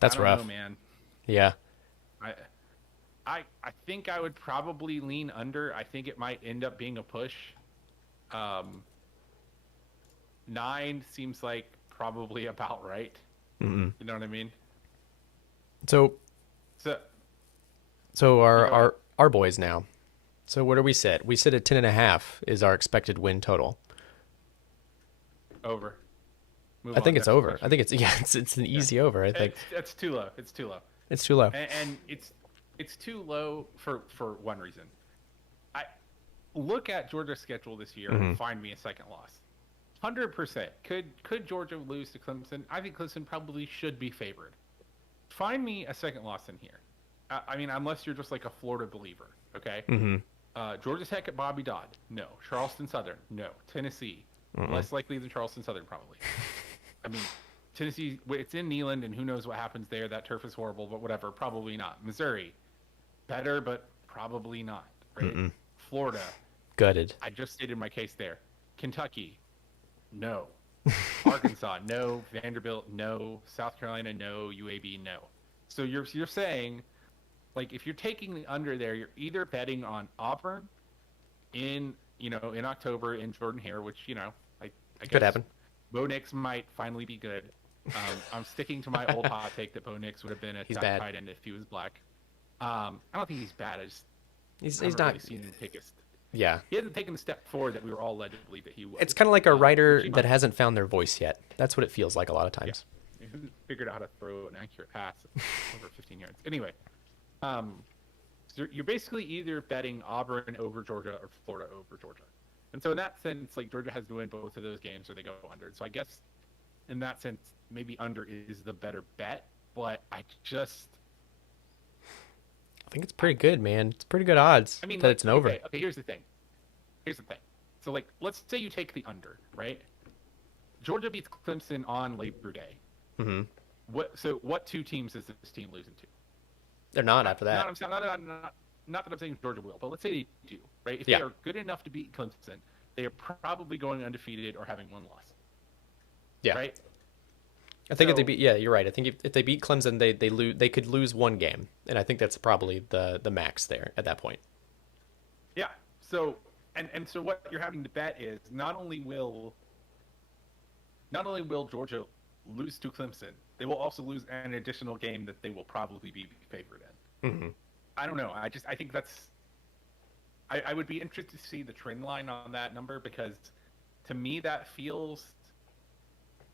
That's rough. I don't know, man. Yeah. I think I would probably lean under. I think it might end up being a push. 9 seems like probably about right. You know what I mean? So our boys now. So where do we sit? We sit at 10.5 is our expected win total. Over. I think it's over. I think it's an easy over. I think it's too low. It's too low. It's too low. And it's too low for one reason. I look at Georgia's schedule this year and find me a second loss. 100%. Could Georgia lose to Clemson? I think Clemson probably should be favored. Find me a second loss in here. I mean, unless you're just like a Florida believer, okay? Georgia Tech at Bobby Dodd, no. Charleston Southern, no. Tennessee, less likely than Charleston Southern, probably. I mean, Tennessee, it's in Neyland, and who knows what happens there. That turf is horrible, but whatever, probably not. Missouri, better, but probably not, right? Florida, gutted. I just stated my case there. Kentucky, no. Arkansas, no. Vanderbilt, no. South Carolina, no. UAB, no. So you're saying, like, if you're taking the under there, you're either betting on Auburn in October in Jordan Hare, which I guess could happen. Bo Nix might finally be good. I'm sticking to my old hot take that Bo Nix would have been a tight end if he was black. I don't think he's bad. He's not not. Really seen him take Yeah. He hasn't taken the step forward that we were all led to believe that he would. It's kind of like a writer that hasn't found their voice yet. That's what it feels like a lot of times. Yeah. Who figured out how to throw an accurate pass over 15 yards. Anyway, so you're basically either betting Auburn over Georgia or Florida over Georgia. And so in that sense, like, Georgia has to win both of those games or they go under. So I guess in that sense, maybe under is the better bet. But I think it's pretty good, man. It's pretty good odds that it's an over. Okay, here's the thing. So, like, let's say you take the under, right? Georgia beats Clemson on Labor Day. What 2 teams is this team losing to? They're not after that. Not that I'm saying Georgia will, but let's say they do, right? If they are good enough to beat Clemson, they are probably going undefeated or having 1 loss. Yeah. Right? I think if they beat, you're right. I think if they beat Clemson, they could lose 1 game, and I think that's probably the max there at that point. Yeah. So so what you're having to bet is not only will Georgia lose to Clemson, they will also lose an additional game that they will probably be favored in. I don't know. I think that's. I would be interested to see the trend line on that number, because to me that feels.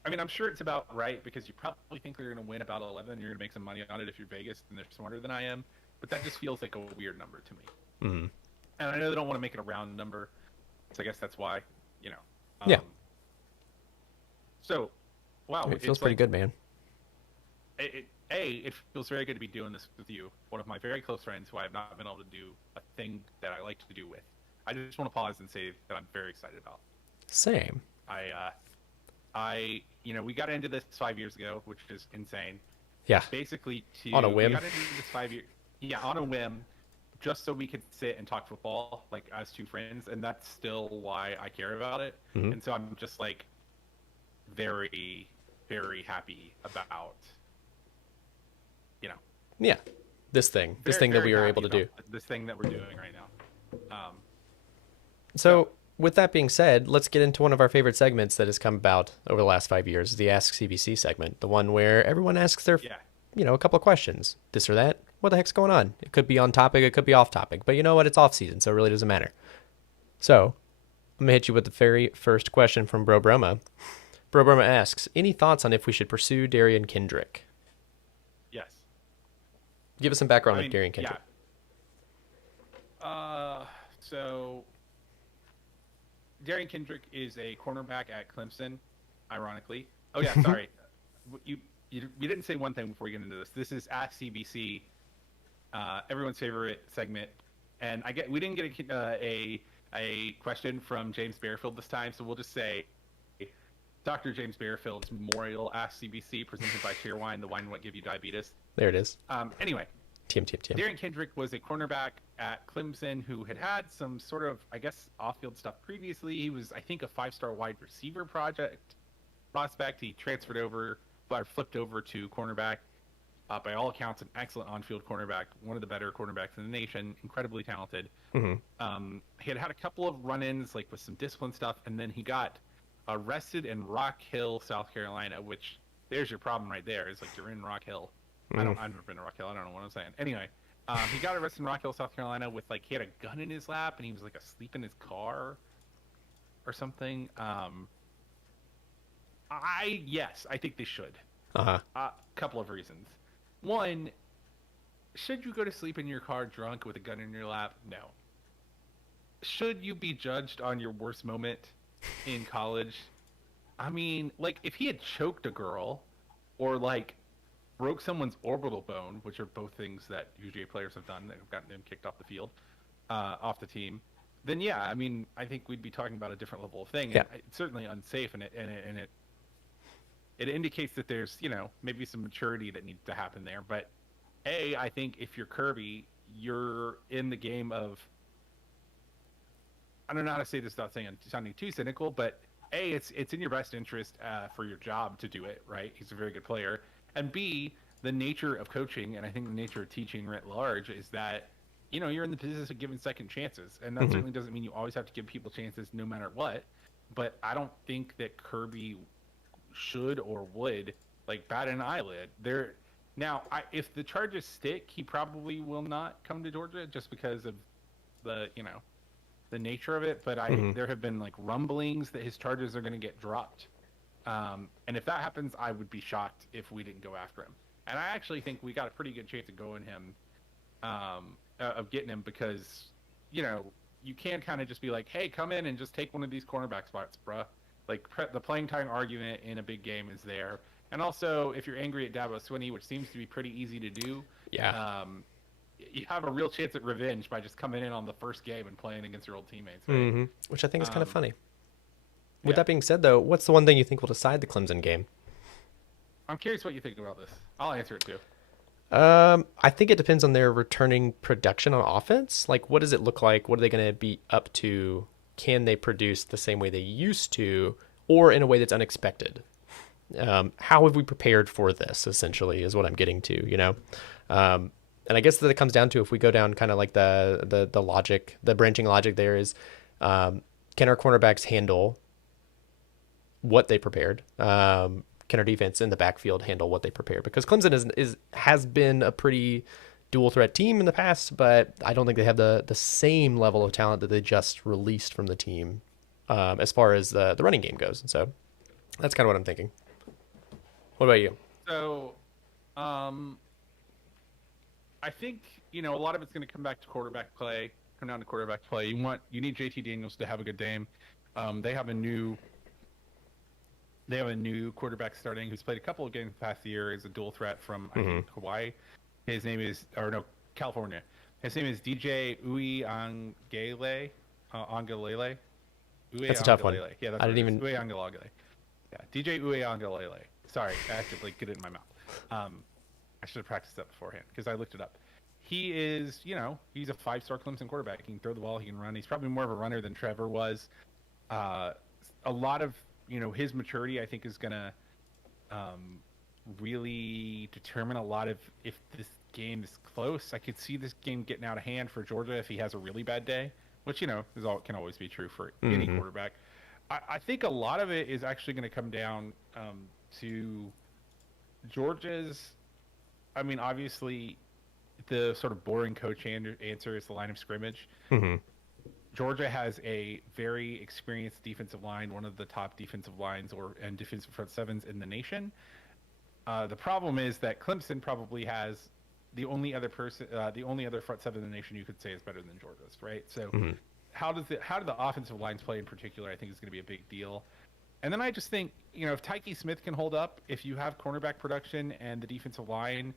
I mean, I'm sure it's about right, because you probably think they're going to win about 11. And you're going to make some money on it if you're Vegas and they're smarter than I am. But that just feels like a weird number to me. And I know they don't want to make it a round number, so I guess that's why, Yeah. So, wow, it feels pretty good, man. it feels very good to be doing this with you, one of my very close friends who I have not been able to do a thing that I like to do with. I just want to pause and say that I'm very excited about. Same. We got into this 5 years ago, which is insane. Yeah. Basically, on a whim. We got into this 5 year, yeah, on a whim, just so we could sit and talk football, like as two friends, and that's still why I care about it. Mm-hmm. And so I'm just like very, very happy about, Yeah, this thing that we were able to do. This thing that we're doing right now. So, with that being said, let's get into one of our favorite segments that has come about over the last 5 years, the Ask CBC segment, the one where everyone asks their, a couple of questions, this or that. What the heck's going on? It could be on topic, it could be off topic, but you know what? It's off season, so it really doesn't matter. So, I'm going to hit you with the very first question from Bro Broma. Bro Broma asks, any thoughts on if we should pursue Darien Kendrick? Yes. Give us some background on Darien Kendrick. Yeah. So Darien Kendrick is a cornerback at Clemson, ironically. Oh yeah, sorry. You didn't say one thing before you get into this. This is Ask CBC, everyone's favorite segment, and we didn't get a question from James Bearfield this time, so we'll just say Dr. James Bearfield's Memorial Ask CBC, presented by Cheerwine, the wine won't give you diabetes. There it is. Anyway. TM. Darien Kendrick was a cornerback at Clemson who had some sort of, I guess, off-field stuff previously. He was, I think, a 5-star wide receiver prospect. He flipped over to cornerback. By all accounts, an excellent on-field cornerback, one of the better cornerbacks in the nation, incredibly talented. Mm-hmm. He had a couple of run-ins, like with some discipline stuff, and then he got arrested in Rock Hill, South Carolina, which there's your problem right there. It's like you're in Rock Hill. I've never been to Rock Hill. I don't know what I'm saying. Anyway, he got arrested in Rock Hill, South Carolina with he had a gun in his lap and he was asleep in his car or something. I think they should. Uh-huh. Couple of reasons. One, should you go to sleep in your car drunk with a gun in your lap? No. Should you be judged on your worst moment in college? I mean, if he had choked a girl or broke someone's orbital bone, which are both things that UGA players have done that have gotten them kicked off the field, off the team, then yeah, I mean, I think we'd be talking about a different level of thing. Yeah. It's certainly unsafe, and it indicates that there's maybe some maturity that needs to happen there. But I think if you're Kirby, you're in the game of, I don't know how to say this without sounding too cynical, but it's in your best interest for your job to do it, right? He's a very good player. And B, the nature of coaching, and I think the nature of teaching writ large, is that, you're in the business of giving second chances. And that certainly doesn't mean you always have to give people chances no matter what. But I don't think that Kirby should or would, bat an eyelid. If the charges stick, he probably will not come to Georgia just because of the nature of it. But there have been, rumblings that his charges are going to get dropped. And if that happens, I would be shocked if we didn't go after him. And I actually think we got a pretty good chance of getting him because, you can kind of just be like, hey, come in and just take one of these cornerback spots, bruh. The playing time argument in a big game is there. And also, if you're angry at Dabo Swinney, which seems to be pretty easy to do, you have a real chance at revenge by just coming in on the first game and playing against your old teammates. Right? Which I think is kind of funny. With that being said, though, what's the one thing you think will decide the Clemson game? I'm curious what you think about this. I'll answer it too. I think it depends on their returning production on offense. What does it look like? What are they going to be up to? Can they produce the same way they used to, or in a way that's unexpected? How have we prepared for this, essentially, is what I'm getting to, And I guess that it comes down to, if we go down kind of the logic, the branching logic there is, can our cornerbacks handle what they prepared? Can our defense in the backfield handle what they prepared? Because Clemson has been a pretty dual threat team in the past, but I don't think they have the same level of talent that they just released from the team as far as the running game goes. And so that's kind of what I'm thinking. What about you? So, I think, a lot of it's going to come down to quarterback play. You need JT Daniels to have a good game. They have a new They have a new quarterback starting who's played a couple of games the past year. Is a dual threat from I think Hawaii. His name is California. His name is DJ Uiagalelei. Angalele. That's a tough one. Yeah, that's I didn't even. Uiagalelei. Yeah, DJ Uiagalelei. Sorry, I have to get it in my mouth. I should have practiced that beforehand because I looked it up. He is, he's a 5-star Clemson quarterback. He can throw the ball. He can run. He's probably more of a runner than Trevor was. A lot of, his maturity, I think, is going to really determine a lot of if this game is close. I could see this game getting out of hand for Georgia if he has a really bad day, which, can always be true for any quarterback. I think a lot of it is actually going to come down to Georgia's, obviously, the sort of boring coach answer is the line of scrimmage. Georgia has a very experienced defensive line, one of the top defensive lines and defensive front sevens in the nation. The problem is that Clemson probably has the only other front seven in the nation you could say is better than Georgia's, right? So how do the offensive lines play in particular? I think is going to be a big deal. And then I just think, if Tiki Smith can hold up, if you have cornerback production and the defensive line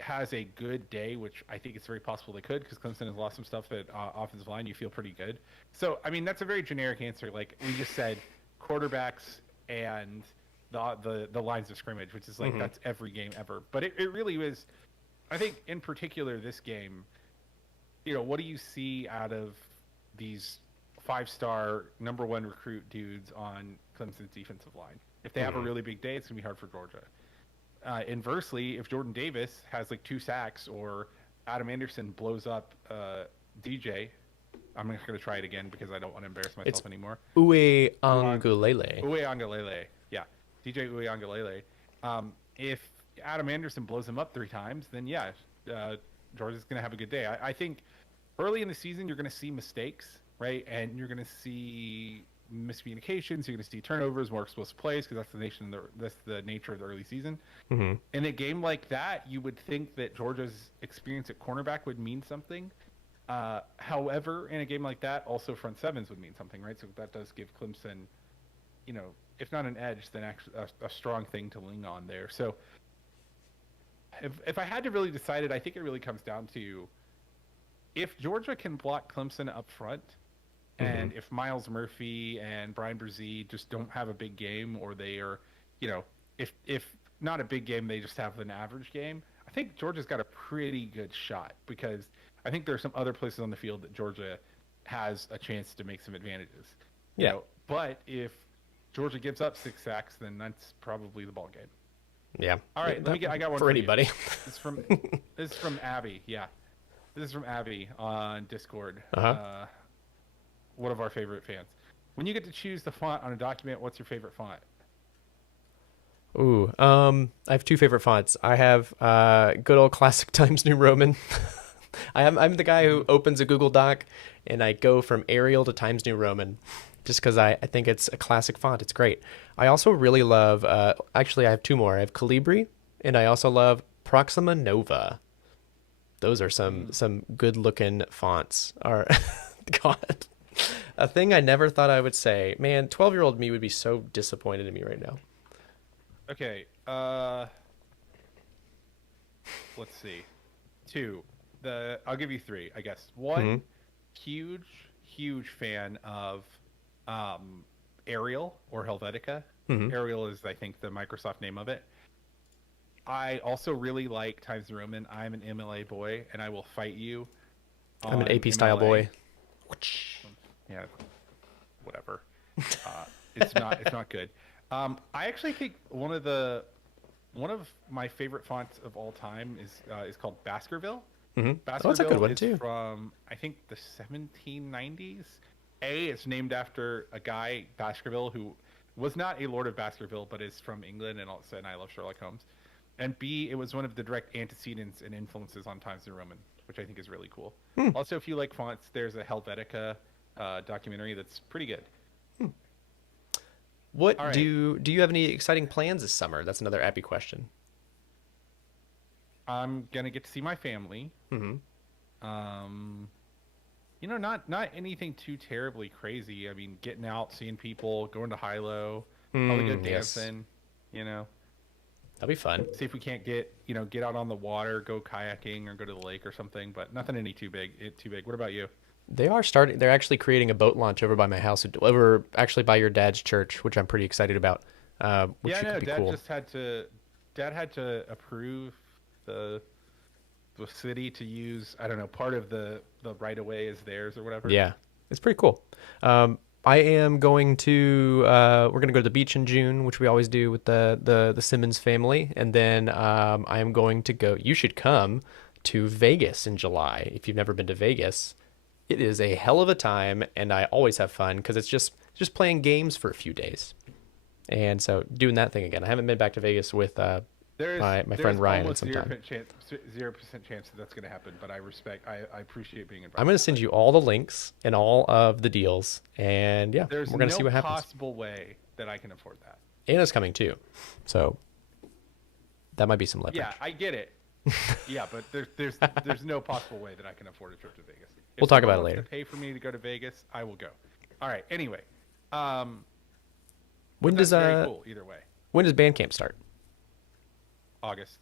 has a good day, which I think it's very possible they could because Clemson has lost some stuff at offensive line, you feel pretty good. So, that's a very generic answer. Like we just said, quarterbacks and the lines of scrimmage, which is like that's every game ever. But it really was, I think in particular this game, what do you see out of these 5-star number 1 recruit dudes on Clemson's defensive line? If they have a really big day, it's going to be hard for Georgia. Inversely, if Jordan Davis has like 2 sacks or Adam Anderson blows up DJ, I'm not going to try it again because I don't want to embarrass myself anymore. Uiagalelei. Yeah. DJ Uiagalelei. If Adam Anderson blows him up 3 times, then Georgia's going to have a good day. I think early in the season, you're going to see mistakes, right? And you're going to see miscommunications. You're going to see turnovers, more explosive plays, because that's the nature of the early season. In a game like that, you would think that Georgia's experience at cornerback would mean something. However, in a game like that, also front sevens would mean something, right? So that does give Clemson, if not an edge, then actually a strong thing to lean on there. So if I had to really decide it, I think it really comes down to if Georgia can block Clemson up front, and if Miles Murphy and Brian Brzee just don't have a big game, or they are, if not a big game, they just have an average game, I think Georgia's got a pretty good shot, because I think there are some other places on the field that Georgia has a chance to make some advantages. But if Georgia gives up 6 sacks, then that's probably the ball game. Yeah. All right. I got one for anybody. This is from Abby. Yeah. This is from Abby on Discord. One of our favorite fans. When you get to choose the font on a document, what's your favorite font? Ooh, I have 2 favorite fonts. I have good old classic Times New Roman. I'm the guy who opens a Google Doc and I go from Arial to Times New Roman, just because I think it's a classic font. It's great. I also really love. Actually, I have 2 more. I have Calibri, and I also love Proxima Nova. Those are some good looking fonts. God. A thing I never thought I would say. Man, 12-year-old me would be so disappointed in me right now. Okay. Let's see. 2. I'll give you 3, I guess. 1, huge fan of Arial or Helvetica. Arial is, I think, the Microsoft name of it. I also really like Times New Roman. I'm an MLA boy, and I will fight you. I'm an AP style boy. Yeah, whatever. It's not good. I actually think one of my favorite fonts of all time is called Baskerville. Baskerville that's a good one too. From I think the 1790s. It's named after a guy, Baskerville, who was not a Lord of Baskerville, but is from England, and all of a sudden I love Sherlock Holmes. And B, it was one of the direct antecedents and influences on Times New Roman, which I think is really cool. Also, if you like fonts, there's a Helvetica documentary that's pretty good. What right. do you have any exciting plans this summer? That's another Abby question. I'm gonna get to see my family. Not anything too terribly crazy. I mean, getting out, seeing people, going to high-low, Probably go Yes, dancing, you know. that'd be fun. See if we can't get out on the water, go kayaking or go to the lake or something, but nothing any too big. What about you? They are starting. They're actually creating a boat launch over by my house, over actually by your dad's church, which I'm pretty excited about. Yeah, Which I could know. be cool. Dad had to approve the the city to use, I don't know, part of the right of way is theirs or whatever. Yeah, it's pretty cool. I am going to. We're gonna go to the beach in June, which we always do with the Simmons family, and then I am going to go. You should come to Vegas in July if you've never been to Vegas. It is a hell of a time, and I always have fun because it's just playing games for a few days, and so doing that thing again. I haven't been back to Vegas with my There's friend Ryan in almost some time. 0% chance that that's going to happen, but I appreciate being I'm invited. gonna send you all the links and all of the deals, and yeah, There's we're gonna see no what happens. possible way that I can afford that. Anna's coming too, so that might be some leverage. Yeah, I get it. Yeah, but there's no possible way that I can afford a trip to Vegas. We'll If talk someone about it wants to later. pay for me to go to Vegas, I will go. All right. Anyway, um, When but does that's very cool either way. when does Bandcamp start? August.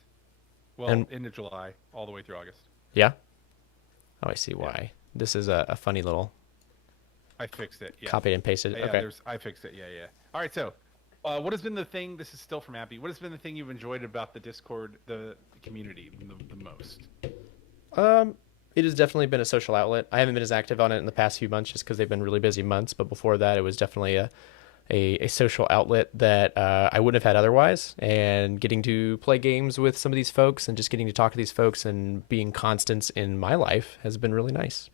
Well, And into July, all the way through August. yeah, oh, I see Yeah, why. This is a funny little I fixed it. Yeah. copied and pasted. Yeah, Okay. I fixed it. Yeah, yeah. All right, so what has been the thing? This is still from Abby. What has been the thing you've enjoyed about the Discord, the community, the most? It has definitely been a social outlet. I haven't been as active on it in the past few months just because they've been really busy months. But before that, it was definitely a social outlet that I wouldn't have had otherwise. And getting to play games with some of these folks and just getting to talk to these folks and being constants in my life has been really nice.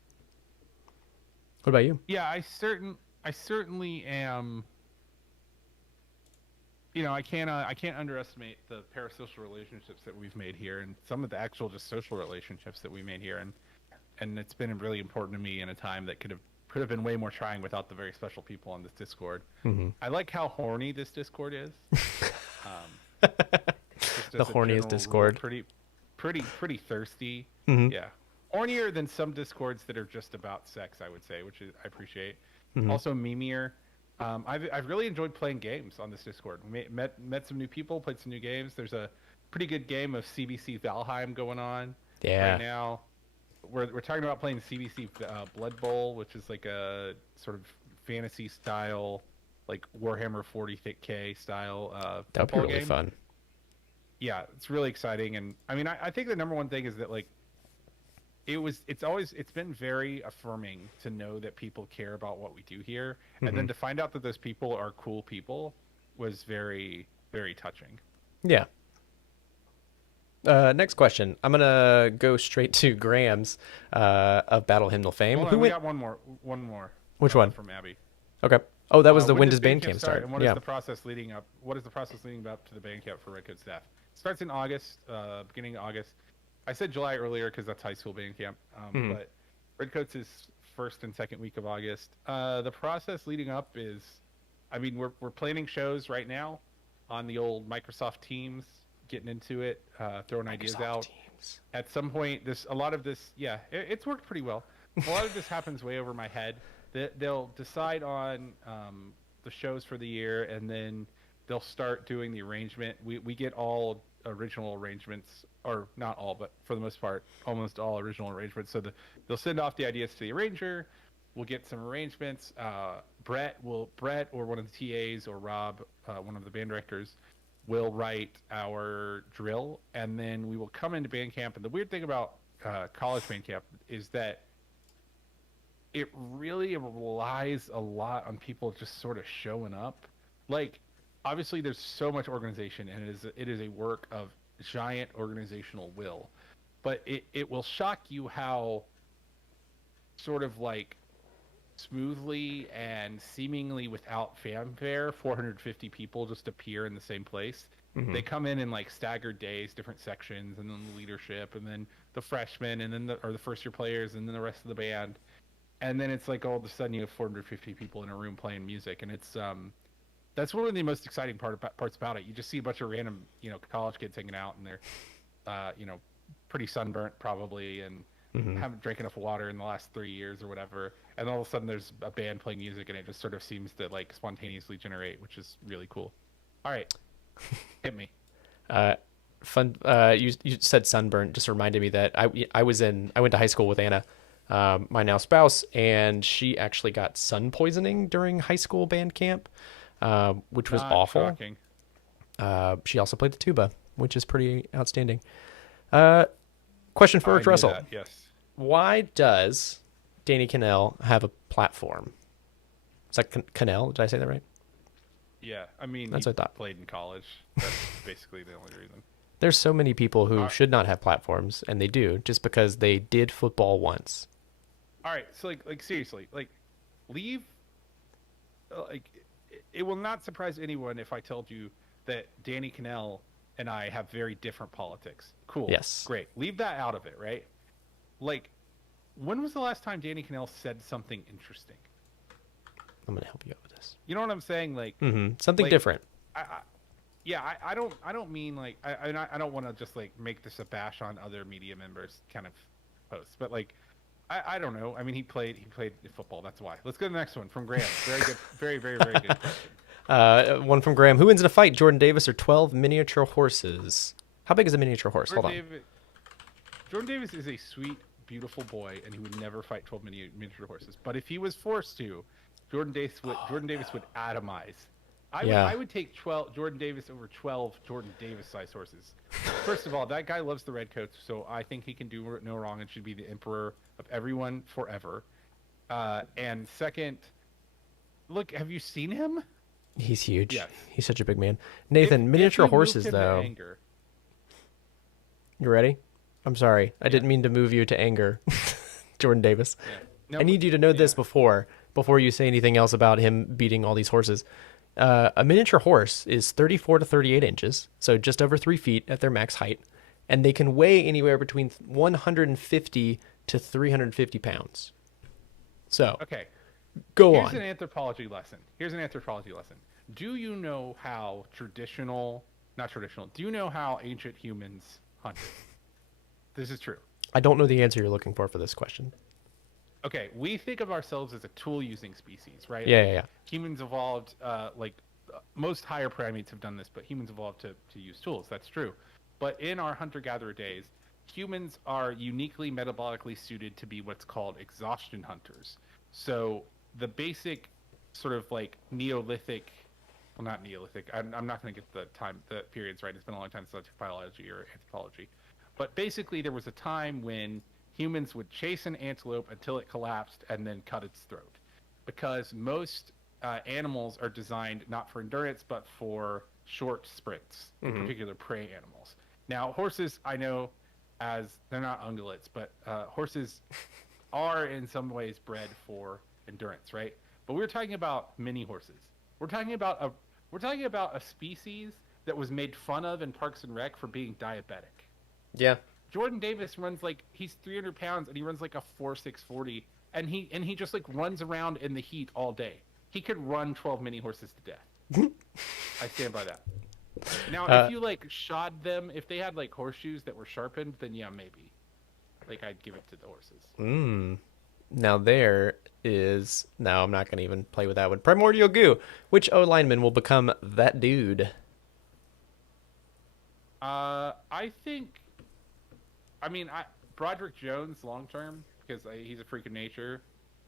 What about you? Yeah, I certainly am. I can't underestimate the parasocial relationships that we've made here, and some of the actual just social relationships that we made here, and it's been really important to me in a time that could have been way more trying without the very special people on this Discord. Hmm. I like how horny this Discord is. Just The as a horniest general rule, Discord. pretty thirsty. Hmm. Yeah, hornier than some Discords that are just about sex, I would say, which is I appreciate. Hmm. Also, memeier. I've really enjoyed playing games on this Discord. We met some new people, played some new games. There's a pretty good game of CBC Valheim going on right Yeah. now. We're talking about playing CBC Blood Bowl, which is like a sort of fantasy style, like Warhammer 40K style That would be football really game. fun. Yeah, it's really exciting, and I mean, I think the number one thing is that like it's been very affirming to know that people care about what we do here, and Hmm. then to find out that those people are cool people was very, very touching. Yeah. Next question. I'm gonna go straight to Graham's of Battle Hymnal fame. Hold Who on, we went? got one more. Which one? From Abby? Okay. Oh, that was the When when does does Bandcamp Bandcamp start, start? and what is Yeah. the process leading up? What is the process leading up to the Bandcamp for Redcoat staff? It starts in August, beginning of August. I said July earlier because that's high school Bandcamp, Mhm. but Redcoats is first and second week of August. The process leading up is, I mean, we're planning shows right now on the old Microsoft Teams, getting into it, throwing ideas Microsoft out. Teams. At some point, a lot of this, yeah, it's worked pretty well. A lot of this happens way over my head. They'll decide on the shows for the year, and then they'll start doing the arrangement. We get all original arrangements, or not all, but for the most part, almost all original arrangements. So they'll send off the ideas to the arranger. We'll get some arrangements. Brett or one of the TAs or Rob, one of the band directors, will write our drill, and then we will come into Bandcamp. And the weird thing about college Bandcamp is that it really relies a lot on people just sort of showing up. Like, obviously, there's so much organization, and it is a work of giant organizational will. But it will shock you how sort of like smoothly and seemingly without fanfare 450 people just appear in the same place. Mhm. They come in like staggered days, different sections, and then the leadership, and then the freshmen, and then the first year players, and then the rest of the band. And then it's like all of a sudden you have 450 people in a room playing music, and it's that's one of the most exciting parts about it. You just see a bunch of random college kids hanging out, and they're pretty sunburnt probably, and haven't drank enough water in the last 3 years or whatever, and all of a sudden there's a band playing music and it just sort of seems to like spontaneously generate, which is really cool. All right, hit me. Fun. You said sunburn. Just reminded me that I went to high school with Anna, my now spouse, and she actually got sun poisoning during high school band camp, which was Not awful. shocking. She also played the tuba, which is pretty outstanding. Question for I Rich knew Russell. that, yes. Why does Danny Cannell have a platform? Is that Cannell? Did I say that right? Yeah, I mean, That's he what I thought. played in college. That's basically the only reason. There's so many people who should not have platforms, and they do, just because they did football once. All right, so like seriously, like leave. Like, it will not surprise anyone if I told you that Danny Cannell and I have very different politics. Cool. Yes. Great. Leave that out of it, right? Like, when was the last time Danny Cannell said something interesting? I'm going to help you out with this. You know what I'm saying? Like, Something like, different. I don't mean like I don't want to just like make this a bash on other media members kind of posts, but like I don't know. I mean, he played football. That's why. Let's go to the next one from Graham. Very good. Very good question. One from Graham. Who wins in a fight, Jordan Davis or 12 miniature horses? How big is a miniature horse? Hold on. Jordan Davis is a sweet, beautiful boy, and he would never fight 12 miniature horses. But if he was forced to, Jordan Davis would atomize. I would take Jordan Davis over 12 Jordan Davis-sized horses. First of all, that guy loves the Redcoats, so I think he can do no wrong and should be the emperor of everyone forever. And second, look, have you seen him? He's huge. Yes. He's such a big man. Nathan, miniature horses, though. You ready? I'm sorry. I didn't mean to move you to anger, Jordan Davis. Yeah. No, I need you to know this before you say anything else about him beating all these horses. A miniature horse is 34 to 38 inches, so just over 3 feet at their max height, and they can weigh anywhere between 150 to 350 pounds. So, okay. Go Here's on. an anthropology lesson. Do you know how do you know how ancient humans hunted? This is true. I don't know the answer you're looking for this question. Okay, we think of ourselves as a tool-using species, right? Yeah. Humans evolved, most higher primates have done this, but humans evolved to use tools. That's true. But in our hunter-gatherer days, humans are uniquely metabolically suited to be what's called exhaustion hunters. So the basic sort of like Neolithic, well, not Neolithic. I'm not going to get the periods right. It's been a long time since I took biology or anthropology. But basically, there was a time when humans would chase an antelope until it collapsed and then cut its throat, because most animals are designed not for endurance but for short sprints, in particular prey animals. Now, horses, I know, as they're not ungulates, but horses are in some ways bred for endurance, right? But we're talking about mini horses. We're talking about a species that was made fun of in Parks and Rec for being diabetic. Yeah. Jordan Davis runs like, he's 300 pounds and he runs like a 4.640, and he just like runs around in the heat all day. He could run 12 mini horses to death. I stand by that. Now, if you like shod them, if they had like horseshoes that were sharpened, then yeah, maybe. Like, I'd give it to the horses. Now I'm not going to even play with that one. Primordial Goo. Which O lineman will become that dude? I think, Broderick Jones long term, because he's a freak of nature.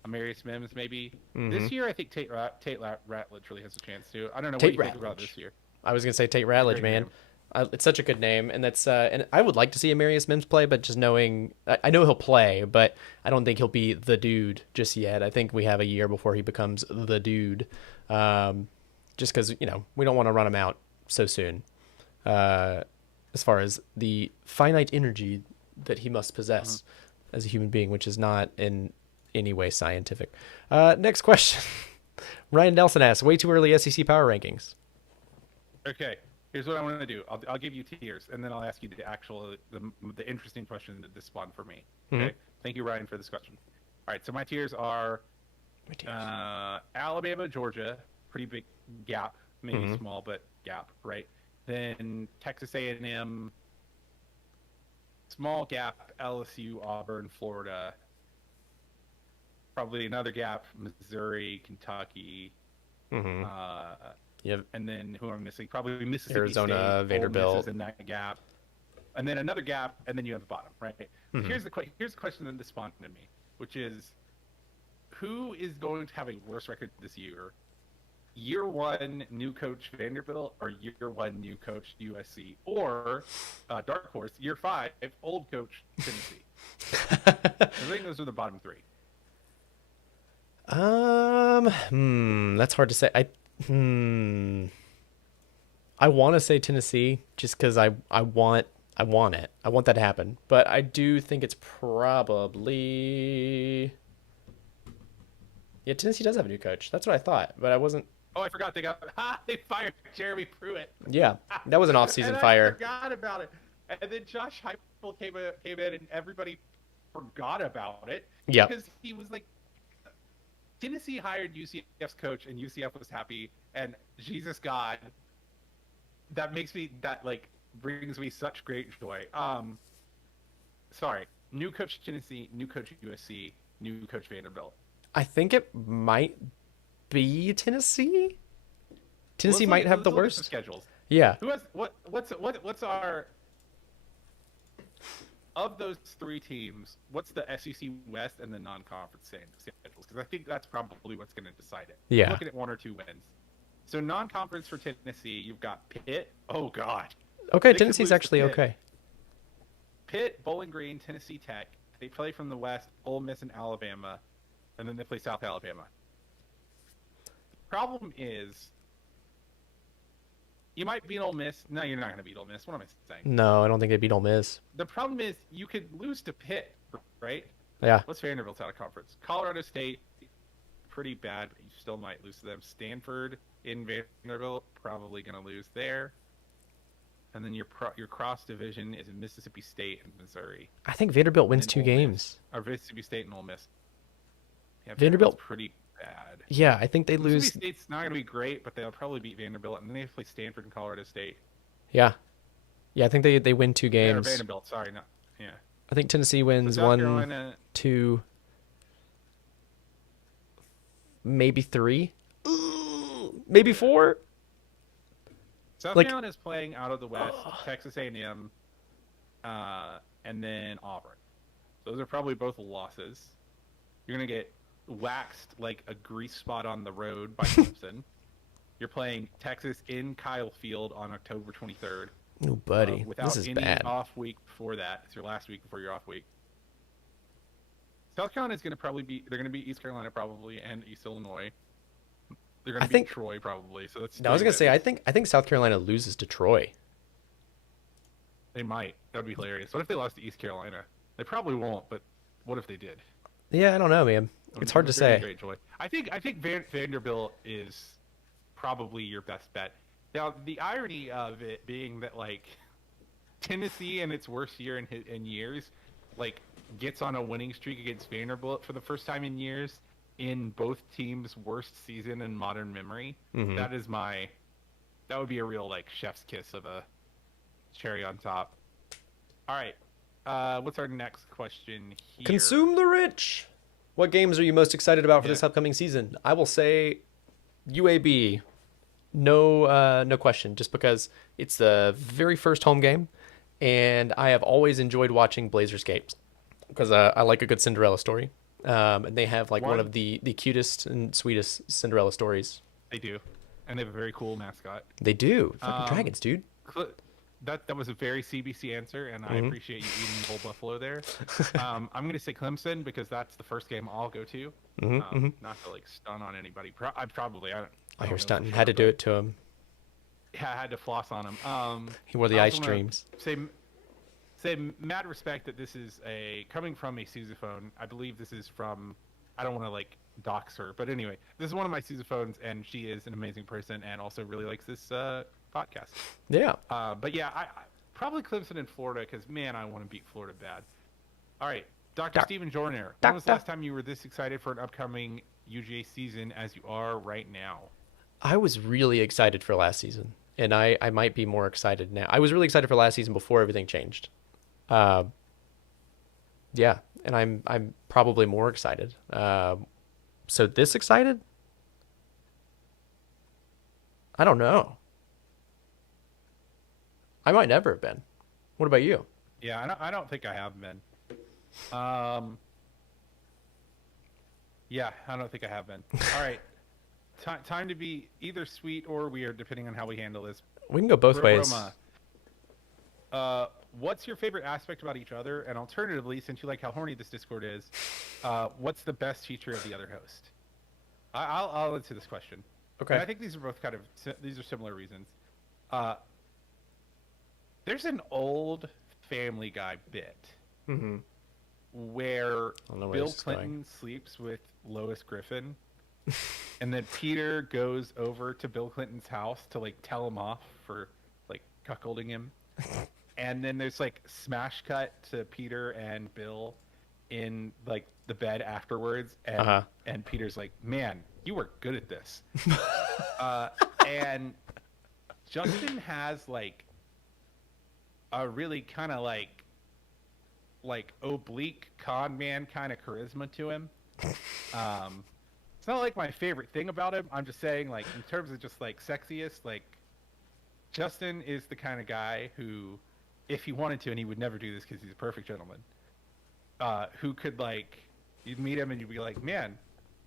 Marius Mims maybe. This year I think Tate Ratledge really has a chance to. I don't know what you think about this year. I was gonna say Tate Ratledge, man. It's such a good name, and that's and I would like to see a Marius Mims play, but just knowing, I know he'll play, but I don't think he'll be the dude just yet. I think we have a year before he becomes the dude, just because we don't want to run him out so soon. As far as the finite energy that he must possess as a human being, which is not in any way scientific. Next question. Ryan Nelson asks, way too early SEC power rankings. Okay, here's what I want to do. I'll give you tiers, and then I'll ask you the interesting question that this spawned for me. Okay, Thank you, Ryan, for this question. All right, so my tiers are Alabama, Georgia, pretty big gap, maybe small, but gap, right? Then Texas A&M, Small gap, LSU, Auburn, Florida. Probably another gap, Missouri, Kentucky. Mm-hmm. Yep. And then who am I missing? Probably Mississippi Arizona, State, Vanderbilt. Ole Miss is in that gap. And then another gap, and then you have the bottom, right? Mm-hmm. Here's the question that spawned in me, which is, who is going to have a worse record this year? Year one, new coach Vanderbilt, or year one, new coach USC, or dark horse, year five, old coach Tennessee. I think those are the bottom three. That's hard to say. I want to say Tennessee just because I want it. I want that to happen. But I do think it's probably... Yeah, Tennessee does have a new coach. That's what I thought, but I wasn't... Oh, I forgot they fired Jeremy Pruitt. Yeah, that was an off-season fire. I forgot about it. And then Josh Heupel came in, and everybody forgot about it. Yeah. Because he was like, Tennessee hired UCF's coach, and UCF was happy. And Jesus God, that brings me such great joy. Sorry, new coach Tennessee, new coach USC, new coach Vanderbilt. I think it might be Tennessee. Tennessee might have the worst schedules. Yeah. Who has what's our of those three teams? What's the SEC West and the non-conference schedules? Because I think that's probably what's going to decide it. Yeah. We're looking at 1 or 2 wins. So non-conference for Tennessee, you've got Pitt. Oh God. Okay, Tennessee's actually okay. Pitt, Bowling Green, Tennessee Tech. They play from the West, Ole Miss and Alabama, and then they play South Alabama. Problem is, you might beat Ole Miss. No, you're not going to beat Ole Miss. What am I saying? No, I don't think they beat Ole Miss. The problem is, you could lose to Pitt, right? Yeah. What's Vanderbilt's out of conference? Colorado State, pretty bad, but you still might lose to them. Stanford in Vanderbilt, probably going to lose there. And then your cross division is in Mississippi State and Missouri. I think Vanderbilt wins 2 games. Or Mississippi State and Ole Miss. Yeah, Vanderbilt's pretty bad. Yeah, I think they lose. Mississippi State's not going to be great, but they'll probably beat Vanderbilt, and then they have to play Stanford and Colorado State. Yeah. Yeah, I think they win 2 games. Yeah, Vanderbilt, sorry, no. Yeah. I think Tennessee wins South 1, Carolina, 2, maybe 3, maybe 4. South Carolina is playing out of the West, Texas A&M, and then Auburn. Those are probably both losses. You're going to get waxed like a grease spot on the road by Clemson. You're playing Texas in Kyle Field on October 23rd. Oh, buddy, without this is any bad. off week before that. It's your last week before your off week. South Carolina is going to probably be. They're going to beat East Carolina probably and East Illinois. They're going to beat Troy probably. So that's. No, I was going to say I think South Carolina loses to Troy. They might. That would be hilarious. What if they lost to East Carolina? They probably won't. But what if they did? Yeah, I don't know, man. It's hard to say. Great joy. I think Vanderbilt is probably your best bet. Now, the irony of it being that, like, Tennessee in its worst year in years, like, gets on a winning streak against Vanderbilt for the first time in years in both teams' worst season in modern memory. Mm-hmm. That would be a real, like, chef's kiss of a cherry on top. All right. What's our next question here? Consume the rich. What games are you most excited about for this upcoming season? I will say UAB. No question, just because it's the very first home game, and I have always enjoyed watching Blazers games because I like a good Cinderella story, and they have like one of the cutest and sweetest Cinderella stories. They do, and they have a very cool mascot. They do. Fucking dragons, dude. That was a very CBC answer, and I appreciate you eating the whole buffalo there. I'm going to say Clemson because that's the first game I'll go to. Not to like stun on anybody. I You're stunting. Had to do it to him. Yeah, I had to floss on him. He wore the ice dreams. Say mad respect that this is coming from a sousaphone. I believe this is from. I don't want to like dox her, but anyway, this is one of my sousaphones, and she is an amazing person and also really likes this podcast. Yeah. But yeah, I probably Clemson in Florida because man, I want to beat Florida bad. All right, Dr. Stephen Jorner. When was the last time you were this excited for an upcoming UGA season as you are right now? I was really excited for last season, and I might be more excited now. I was really excited for last season before everything changed. Yeah, and I'm probably more excited. So this excited? I don't know. I might never have been. What about you? Yeah, I don't think I have been. Um, yeah, I don't think I have been. All right, time to be either sweet or weird, depending on how we handle this. We can go both ways. Roma, what's your favorite aspect about each other? And alternatively, since you like how horny this Discord is, what's the best feature of the other host? I'll answer this question. And Okay. I think these are both these are similar reasons. Uh, there's an old Family Guy bit Mm-hmm. where I don't know where Bill this is going. Clinton sleeps with Lois Griffin, and then Peter goes over to Bill Clinton's house to like tell him off for like cuckolding him. And then there's like smash cut to Peter and Bill in like the bed afterwards, Uh-huh. and Peter's like, "Man, you were good at this." uh, and Justin has like a really kind of like oblique con man kind of charisma to him. It's not like my favorite thing about him. I'm just saying, like, in terms of just like sexiest, like Justin is the kind of guy who, if he wanted to, and he would never do this because he's a perfect gentleman, who could like, you'd meet him and you'd be like, man,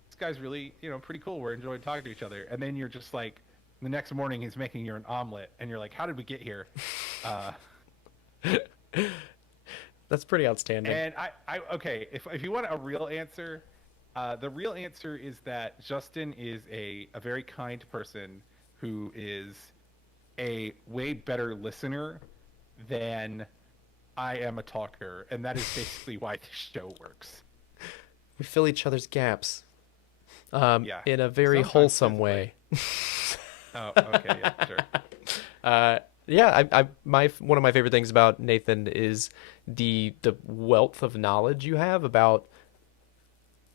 this guy's really, pretty cool. We're enjoying talking to each other. And then you're just like, the next morning he's making you an omelet, and you're like, how did we get here? Uh, That's pretty outstanding. and okay, if you want a real answer, the real answer is that Justin is a very kind person who is a way better listener than I am a talker, and that is basically why the show works. We fill each other's gaps. Yeah, In a very sometimes wholesome physically. way. Oh, okay, yeah, sure. Yeah, I my one of my favorite things about Nathan is the wealth of knowledge you have about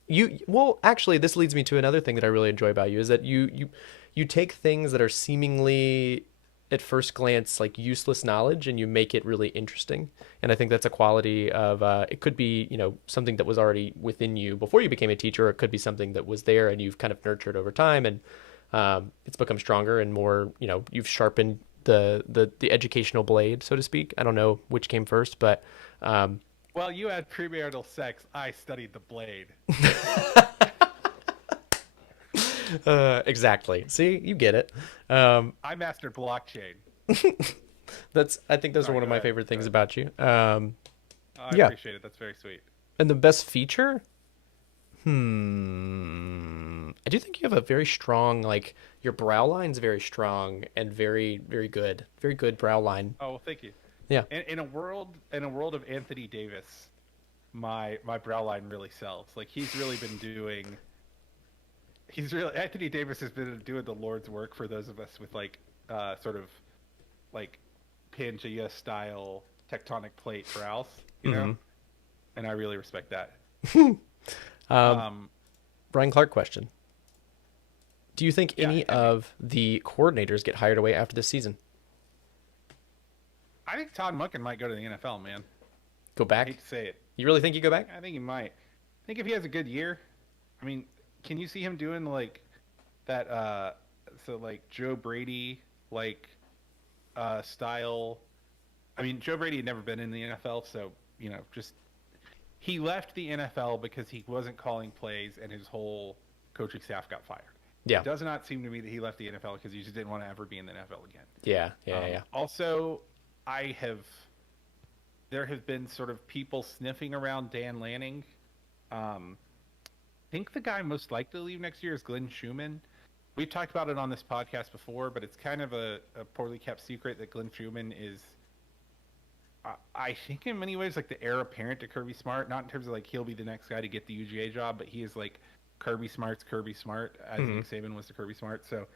you. Well, actually, this leads me to another thing that I really enjoy about you is that you take things that are seemingly at first glance like useless knowledge and you make it really interesting. And I think that's a quality of it could be, something that was already within you before you became a teacher, or it could be something that was there and you've kind of nurtured over time, and it's become stronger and more, you've sharpened the educational blade, so to speak. I don't know which came first, but Well, you had premarital sex. I studied the blade. exactly. See, you get it. I mastered blockchain. I think those are Sorry, one go of my ahead. favorite Go things ahead. about you. Oh, I Yeah. appreciate it. That's very sweet. And the best feature? I do think you have a very strong, like, your brow line's very strong and very, very good. Very good brow line. Oh, well, thank you. Yeah. In a world of Anthony Davis, my brow line really sells. Like he's really been doing. Anthony Davis has been doing the Lord's work for those of us with like sort of like Pangea style tectonic plate brows, Mhm. and I really respect that. Brian Clark question. Do you think Yeah, any hit me. of the coordinators get hired away after this season? I think Todd Munkin might go to the NFL, man. Go I back? hate to say it. You really think you go back? I think he might. I think if he has a good year, I mean, can you see him doing like that? So like Joe Brady like style. I mean, Joe Brady had never been in the NFL, so just he left the NFL because he wasn't calling plays, and his whole coaching staff got fired. Yeah. It does not seem to me that he left the NFL because he just didn't want to ever be in the NFL again. Yeah. Yeah. Also, there have been sort of people sniffing around Dan Lanning. I think the guy most likely to leave next year is Glenn Schumann. We've talked about it on this podcast before, but it's kind of a poorly kept secret that Glenn Schumann is, I think in many ways, like the heir apparent to Kirby Smart. Not in terms of like he'll be the next guy to get the UGA job, but he is like Kirby Smart's Kirby Smart, as Nick Saban was to Kirby Smart. So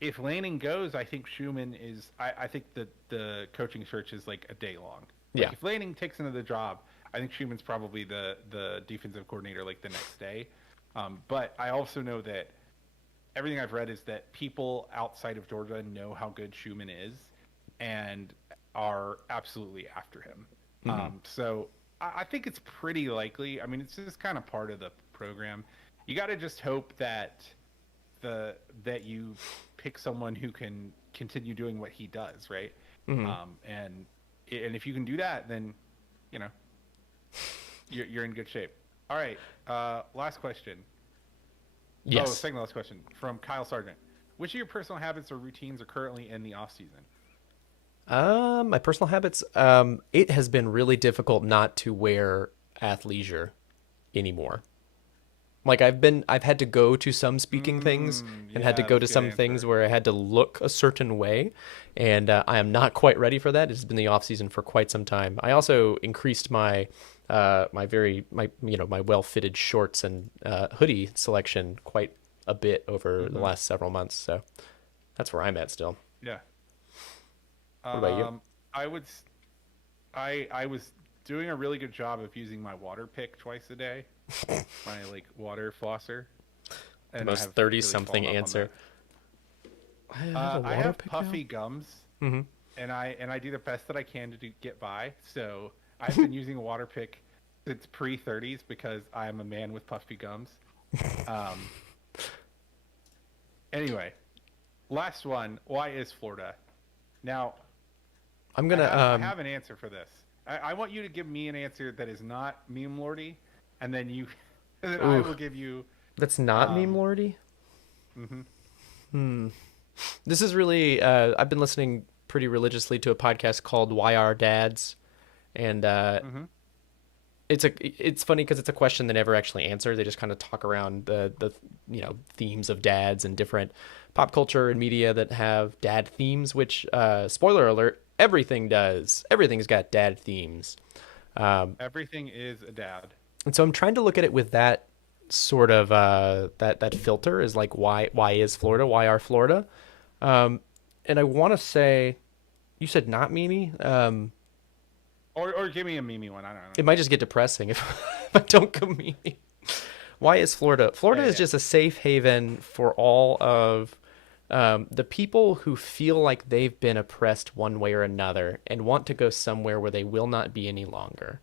if Lanning goes, I think Schumann is. I think that the coaching search is like a day long. Like Yeah. if Lanning takes another job, I think Schumann's probably the defensive coordinator like the next day. But I also know that everything I've read is that people outside of Georgia know how good Schumann is and are absolutely after him. So I think it's pretty likely. I mean, it's just kind of part of the program. You got to just hope that that you pick someone who can continue doing what he does, right? And if you can do that, then you know you're in good shape. All right, last question. Yes. Oh, second last question from Kyle Sargent. Which of your personal habits or routines are currently in the off season? My personal habits. It has been really difficult not to wear athleisure anymore. Like I've had to go to some speaking things and had to Yeah, go that's to a good some things answer. where I had to look a certain way, and I am not quite ready for that. It's been the off season for quite some time. I also increased my my well fitted shorts and hoodie selection quite a bit over the last several months. So that's where I'm at still. Yeah. What about you? I would. I was doing a really good job of using my water pick twice a day, my like water flosser, The and I most have 30 really something fallen off on answer. I have that. a I water have pick now? puffy gums, Mm-hmm. and I do the best that I can to get by. So I've been using a water pick since pre-30s because I'm a man with puffy gums. Um. Anyway, last one. Why is Florida? Now, I'm I gonna have an answer for this. I want you to give me an answer that is not meme lordy, and then you, and then I ooh, will give you. that's not meme Um, lordy. mhm. This is really I've been listening pretty religiously to a podcast called Why Are Dads, and it's funny because it's a question they never actually answer. They just kind of talk around the themes of dads and different pop culture and media that have dad themes. Which spoiler alert, everything does. Everything's got dad themes. Everything is a dad. And so I'm trying to look at it with that sort of that filter is like why is Florida? Why are Florida? And I want to say, you said not Mimi. Or give me a meme one. I don't know. It might just get depressing if, if I don't go Mimi. Why is Florida? Florida is Yeah. just a safe haven for all of the people who feel like they've been oppressed one way or another and want to go somewhere where they will not be any longer.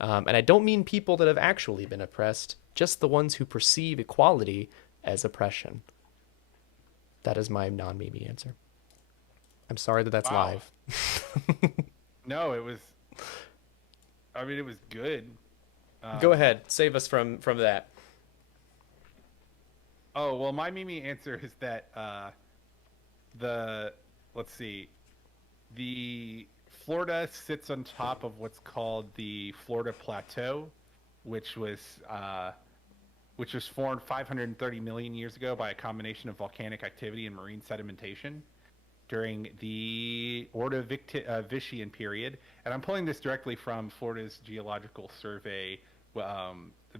And I don't mean people that have actually been oppressed, just the ones who perceive equality as oppression. That is my non-Mimi answer. I'm sorry that that's Wow. live. No, it was. I mean, it was good. Go Um, ahead, save us from that. oh well, my meme answer is that the let's see, the Florida sits on top of what's called the Florida Plateau, which was uh, which was formed 530 million years ago by a combination of volcanic activity and marine sedimentation during the Ordovician period. And I'm pulling this directly from Florida's Geological Survey,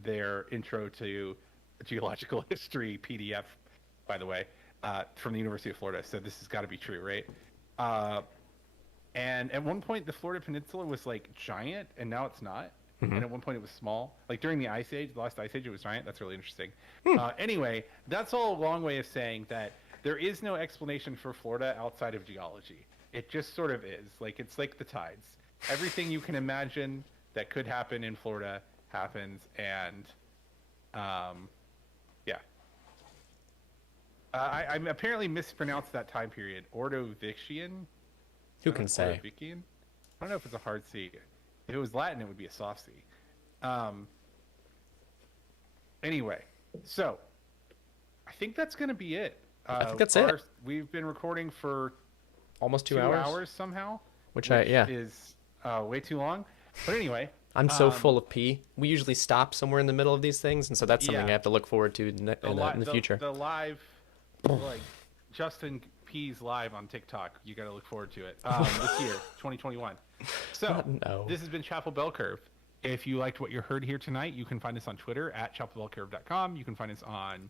their intro to geological history PDF, by the way, from the University of Florida. So this has got to be true, right? Uh, and at one point, the Florida Peninsula was like giant, and now it's not. And at one point, it was small. Like during the Ice Age, the last Ice Age, it was giant. That's really interesting. Anyway, that's all a long way of saying that there is no explanation for Florida outside of geology. It just sort of is. Like it's like the tides. Everything you can imagine that could happen in Florida happens, and yeah. I apparently mispronounced that time period. Ordovician. Who can say? Ordovician. I don't know if it's a hard C. If it was Latin, it would be a soft C. Um, anyway, so I think that's going to be it. I think that's it. We've been recording for Almost 2 2 hours. hours somehow, Which which is way too long. But anyway, I'm so full of pee. We usually stop somewhere in the middle of these things, and so that's something Yeah. I have to look forward to in the future. The live, like Justin P's live on TikTok. You got to look forward to it this year, 2021. So No. this has been Chapel Bell Curve. If you liked what you heard here tonight, you can find us on Twitter at chapelbellcurve.com. You can find us on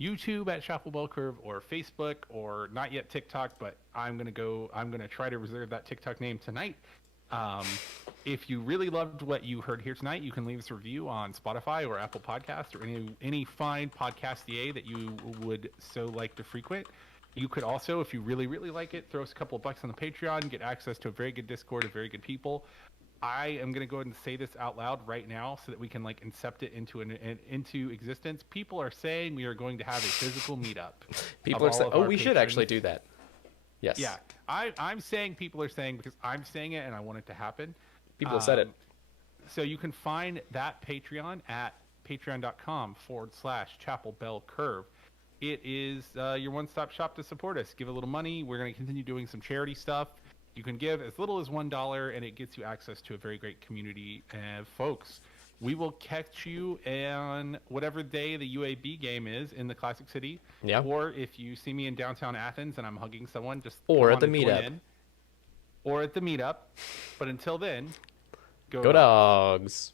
YouTube at Chapel Bell Curve or Facebook or not yet TikTok, but I'm gonna try to reserve that TikTok name tonight. If you really loved what you heard here tonight, you can leave us a review on Spotify or Apple Podcasts or any fine podcastier that you would so like to frequent. You could also, if you really, really like it, throw us a couple of bucks on the Patreon, get access to a very good Discord of very good people. I am going to go ahead and say this out loud right now so that we can like incept it into existence. People are saying we are going to have a physical meetup. People are saying, oh, we should actually do that. Yes. Yeah. I'm saying people are saying because I'm saying it and I want it to happen. People said it. So you can find that Patreon at patreon.com/Chapel Bell Curve. It is your one-stop shop to support us. Give a little money. We're going to continue doing some charity stuff. You can give as little as $1, and it gets you access to a very great community of folks. We will catch you on whatever day the UAB game is in the Classic City. Yeah. Or if you see me in downtown Athens and I'm hugging someone, just or at the meetup. Or at the meetup. But until then, go Dawgs.